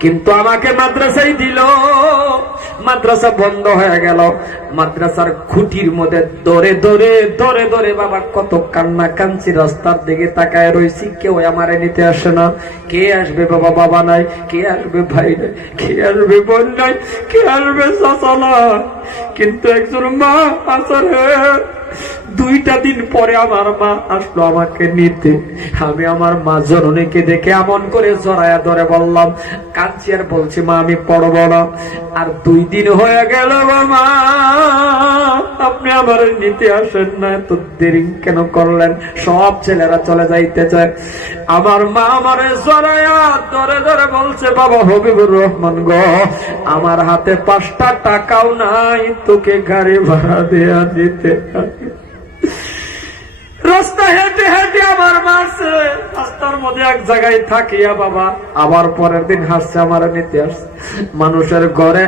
কিন্তু আমাকে মাদ্রাসায় দিল, মাদ্রাসা বন্ধ হয়ে গেল। মাদ্রাসার খুঁটির মধ্যে দরে দরে দরে দরে বাবা কত কান্না কাঁদছি, রাস্তার দিকে তাকায় রয়েছি, কেউ আমারে নিতে আসে না। কে আসবে বাবা? বাবা নাই। কে আসবে? ভাই নাই। কে আসবে? বোন নাই। কে আসবে? চাচা নাই। কিন্তু একজন মা আছে রে। 2টা দিন পরে আমার মা আসলো আমাকে নিতে। আমি আমার মা জননীকে দেখে এমন করে জড়ায়া ধরে বললাম, কাঁদছি আর বলছি মা আমি পড়ব না। আর 2 দিন হয়ে গেল মা, আপনি আমার নিতে আসেন না, এত দেরি কেন করলেন? সব ছেলেরা চলে যাইতে চায়। আমার মা আমারে জড়ায়া ধরে ধরে বলছে, বাবা হবিবুর রহমান গো, আমার হাতে 5টা টাকাও নাই তোকে গাড়ি ভাড়া দেয়া দিতে। রাস্তা হেঁটে হেঁটে আমার মারছে, রাস্তার মধ্যে এক জায়গায় থাকিয়া বাবা আবার পরের দিন হাসছে আমার নিতে আসছে। মানুষের ঘরে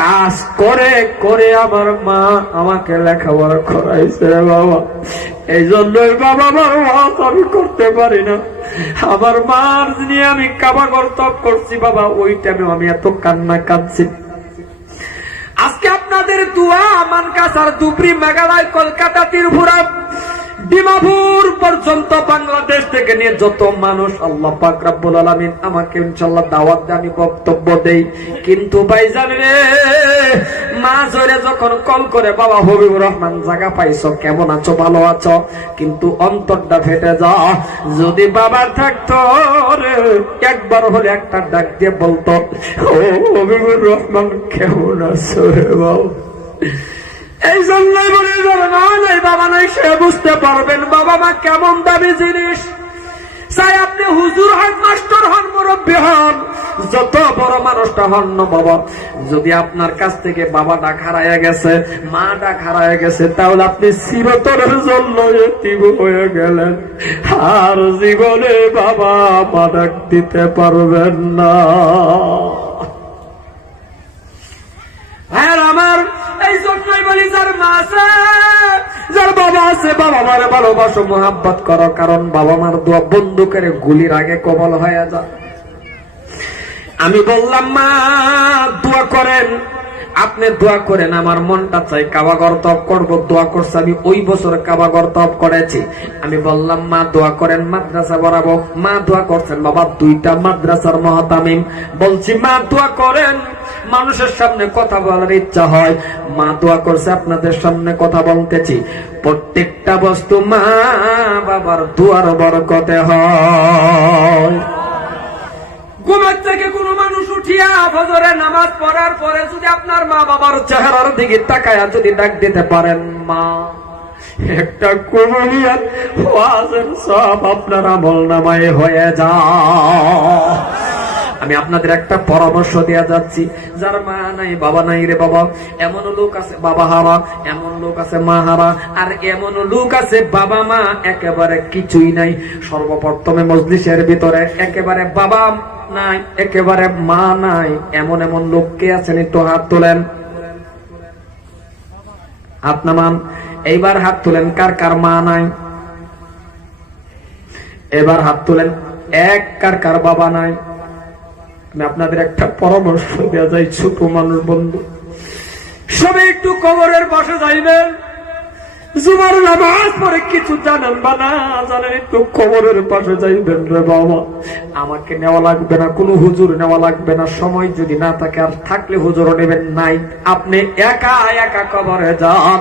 কাজ করে করে আমার মা আমাকে লেখাপড়া করাইছে রে বাবা। এই জন্যই বাবা আমার ওয়াজ আমি করতে পারি না। আমার মার নিয়ে আমি কাবা কর্তব্য করছি বাবা, ওই টাইমে আমি এত কান্না কাঁদছি। আজকে আপনাদের দোয়া মানকাসার, ধুবড়ী, মেঘালয়, কলকাতা, ত্রিপুরা, ডিমাপুর পর্যন্ত বাংলাদেশ থেকে নিয়ে যত মানুষ আল্লাহ পাক রব্বুল আলামিন আমাকে ইনশাআল্লাহ দাওয়াত দিয়ে আমি বক্তব্য দেই। কিন্তু ভাইজান রে, মা জোরে যখন কল করে, বাবা হবিবুর রহমান জায়গা পাইছো, কেমন আছো, ভালো আছো, কিন্তু অন্তরটা ফেটে যা। যদি বাবা থাকতো রে, একবার হলে একটা ডাক দিয়ে বলতো, ও হবিবুর রহমান কেমন আছো রে বাবা। এই জন্যই বলি, মা নাই বাবা নাই, সে বুঝতে পারবেন বাবা মা কেমন দামি জিনিস। চাই আপনি হুজুর হন, মাস্টার হন, মুরব্বী হন, যত বড় মানুষটা হন না বাবা, যদি আপনার কাছ থেকে বাবাটা হারায় গেছে, মাটা হারায় গেছে, তাহলে আপনি চিরতরের জন্য এতিম হয়ে গেলেন, আর জীবনে বাবা মা ডাক দিতে পারবেন না। ভাইয়ার আমার, এই জন্যই বলি যার মা আছে, যার বাবা আছে, বাবা মারে ভালোবাসো, মোহাব্বত করো, কারণ বাবা মার দোয়া বন্দুকের গুলির আগে কবল হয়ে যায়। আমি বললাম মা দোয়া করেন, আপনি দোয়া করেন, আমার মনটা চাই কাবাগর তপ করবো, দোয়া করছে, আমি ওই বছর কাবাগর তপ করেছি। আমি বললাম মা দোয়া করেন, মাদ্রাসা বাড়াবো, মা দোয়া করছেন, বাবা 2টা মাদ্রাসার মহতামিম, বলছি মা দোয়া করেন, মানুষের সামনে কথা বলার ইচ্ছা হয়, মা দোয়া করছে, আপনাদের সামনে কথা বলতেছি। প্রত্যেকটা বস্তু মা বাবার দোয়ার বরকতে হয়। ঘুমের থেকে কোন মানুষ উঠিয়া ফজরের নামাজ পড়ার পরে যদি আপনার মা বাবার চেহারার দিকে তাকায়া যদি ডাক দিতে পারেন মা, একটা কুমিয়ার ওয়াজের সব আপনার আমল নামায় হয়ে যায়। আমি আপনাদের একটা পরামর্শ দেয়া যাচ্ছি, যার মা নাই বাবা নাই রে বাবা, এমন লোক আছে বাবা হারা, এমন লোক আছে মা হারা, আর এমন লোক আছে বাবা মা একেবারে কিছুই নাই। সর্বপ্রথমে মজলিসের ভিতরে একেবারে বাবা নাই, একেবারে মা নাই, এমন এমন লোক কে আছেন? একটু হাত তোলেন, হাত নামান। এইবার হাত তোলেন কার কার মা নাই, এবার হাত তোলেন এক কার কার বাবা নাই। আমি আপনাদের একটা পরামর্শ দেওয়া যায়, ছোট মানুষ বন্ধু, সবাই একটু কবরের পাশে যাইবেন, জুমার নামাজ পরে কিছু জানেন বা না জানেন, একটু কবরের পাশে যাইবেন রে বাবা। আমাকে নেওয়া লাগবে না, কোনো হুজুর নেওয়া লাগবে না, সময় যদি না থাকে, আর থাকলে হুজুরও নেবেন নাই, আপনি একা একা কবরে যান।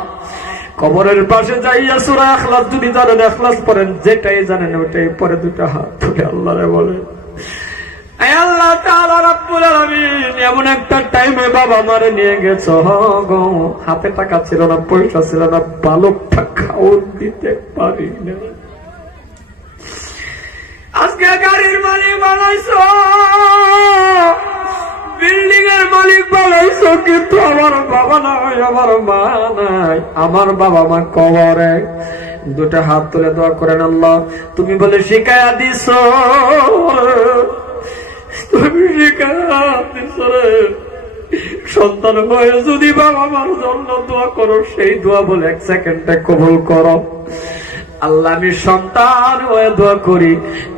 কবরের পাশে যাইয়া সূরা ইখলাস যদি জানেন, ইখলাস পড়েন, যেটাই জানেন ওটাই পরে 2টা হাত তুলে আল্লাহরে বলেন, আল্লাহ তাআলা রব্বুল আলামিন, এমন একটা টাইমে বাবা মারে নিয়ে গেছো গো, হাতে টাকা ছিল না, পয়সা ছিল না, বালকটা খাওয়ার দিতে পারি না, আজকে গাড়ির মালিক বানাইছো, বিল্ডিং এর মালিক বানাইছো, কিন্তু আমার বাবা নাই, আমার মা নাই, আমার বাবা মা কবরে। 2টা হাত তুলে দোয়া করেন, আল্লাহ তুমি বলে শিখায়া দিছো, সন্তান হয়ে যদি বাবা মার জন্য দোয়া করো, সেই দোয়া বলে 1 সেকেন্ডে কবুল করো। আল্লাহ আমি সন্তান হয়ে দোয়া করি,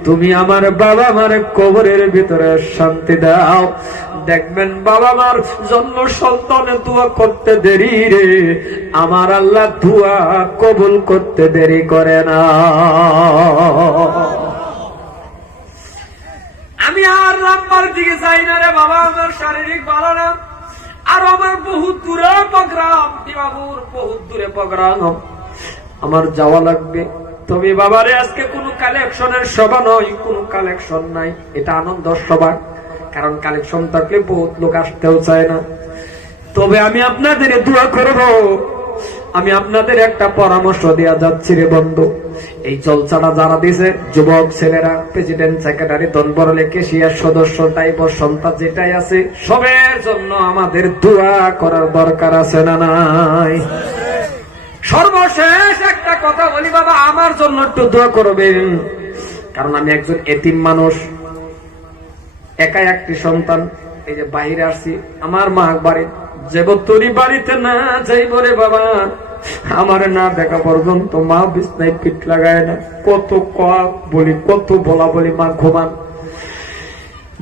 তুমি আমার বাবা মার কবরের ভিতরে শান্তি দাও। দেখবেন বাবা মার জন্য সন্তানে দোয়া করতে দেরি রে, আমার আল্লাহ দোয়া কবুল করতে দেরি করে না। আমি আর নাম্বার দিকে যাই না রে বাবা, আমার শারীরিক ভালো না, আর আমার বহুত দূরে প্রোগ্রাম, দিবাবুর বহুত দূরে প্রোগ্রাম, আমার যাওয়া লাগবে। তবে বাবারে আজকে কোনো কালেকশনের সভা নয়, কোনো কালেকশন নাই, এটা আনন্দ সভা, কারণ কালেকশন থাকলে বহুত লোক আসতেও চায় না। তবে আমি আপনাদের দোয়া করব, আমি আপনাদের একটা পরামর্শ দেওয়া যাচ্ছি রে বন্ধু, এই জলসাটা যারা দিছে, যুবক ছেলেরা, প্রেসিডেন্ট, সেক্রেটারি, দনবরলে, কেশিয়ার সদস্য, টাইপর সন্তান যেটাই আছে, সবের জন্য আমাদের দোয়া করার দরকার আছে না নাই? সর্বশেষ একটা কথা বলি বাবা, আমার জন্য একটু দোয়া করবেন, কারণ আমি একজন এতিম মানুষ, একাই একটি সন্তান, এই যে বাহিরে আসছি, আমার মা বাড়ি যে তোরই বাড়িতে না যাইব রে বাবা, আমার না দেখা পর্যন্ত মা বিছনায় পিঠ লাগায় না, কত বলি, কত বলা বলি, মা ঘুমান,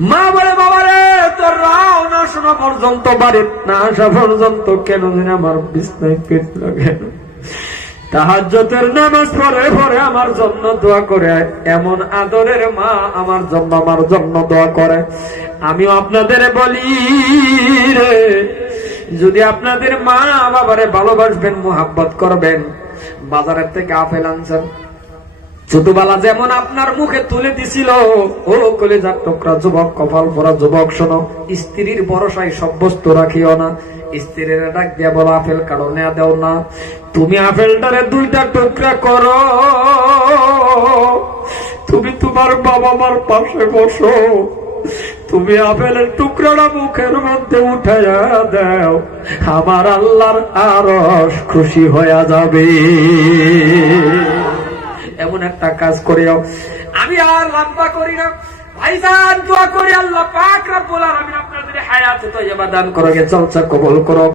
মা বলে বাবা রে তোর রাও না শোনা পর্যন্ত, বাড়ি না আসা পর্যন্ত কেন যেন আমার বিছনায় পিঠ লাগে না। তাহাজ্জুদের নামাজ পড়ে পড়ে আমার জন্য দোয়া করে, এমন আদরের মা আমার জন্য দোয়া করে। আমিও আপনাদের বলি রে, যদি আপনাদের মা বাবারে ভালোবাসবেন, মোহাব্বত করবেন, বাজারের থেকে আপেল আনছেন, ছোটবেলা যেমন আপনার মুখে তুলে দিছিল, ও কলিজার টুকরা যুবক, কপাল পরা যুবক, শোনো, স্ত্রীর ভরসায় সব বস্তু রাখিও না। স্ত্রীর ডাক দিয়া বলো আপেল কারো নেয়া দেও না, তুমি আপেলটারে 2টা টুকরা করো, তুমি তোমার বাবা মার পাশে বসো, তুমি আপেলের টুকরাটা মুখের মধ্যে উঠাইয়া দাও, আমার আল্লাহর আরশ খুশি হয়ে যাবে। এমন একটা কাজ করিও। আমি আর লম্বা করি না ভাইজান, দোয়া করি আল্লাহ পাক রব্বুল আলামিন আপনাদের হায়াত তয়্যিবা দান করো, জলসা কবুল করো।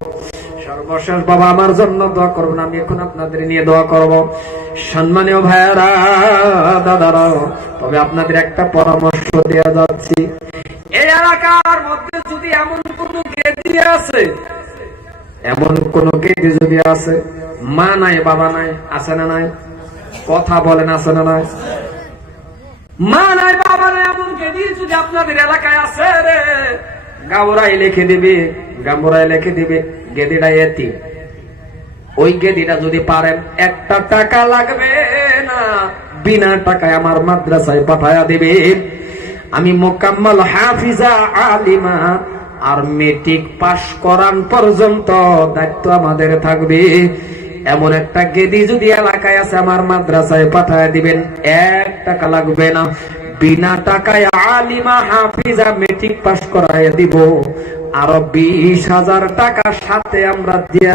সর্বশেষ বাবা আমার জন্য দোয়া করবেন, আমি এখন আপনাদের নিয়ে দোয়া করব। সম্মানীয় ভাইয়েরা, দাদারা, তবে আপনাদের একটা পরামর্শ দেওয়া যাচ্ছি, এই এলাকার মধ্যে যদি এমন কোন গেদি আছে, এমন কোন গেদি যদি আছে, মা নাই বাবা নাই, আছে না নাই? কথা বলেন, আছে না নাই? মা নাই বাবা নাই এমন গেদি যদি আপনাদের এলাকায় আছে রে, গামরাই লিখে দিবে, গামরাই লিখে দিবে গেদিটা এতিম। ওই গেদিটা যদি পারেন, একটা টাকা লাগবে না, বিনা টাকায় আমার মাদ্রাসায় পাঠায়া দিবে। আমি মোকাম্মল হাফিজা আলিমা আর মেট্রিক পাশ করান পর্যন্ত দায়িত্ব আমাদের থাকবে। এমন একটা গেদি যদি এলাকায় আছে, আমার মাদ্রাসায় পাঠায় দিবেন, 1 টাকা লাগবে না, বিনা টাকায় আলিমা হাফিজা মেট্রিক পাশ করায় দিব। আরো 20,000 টাকা সাথে আমরা দিয়ে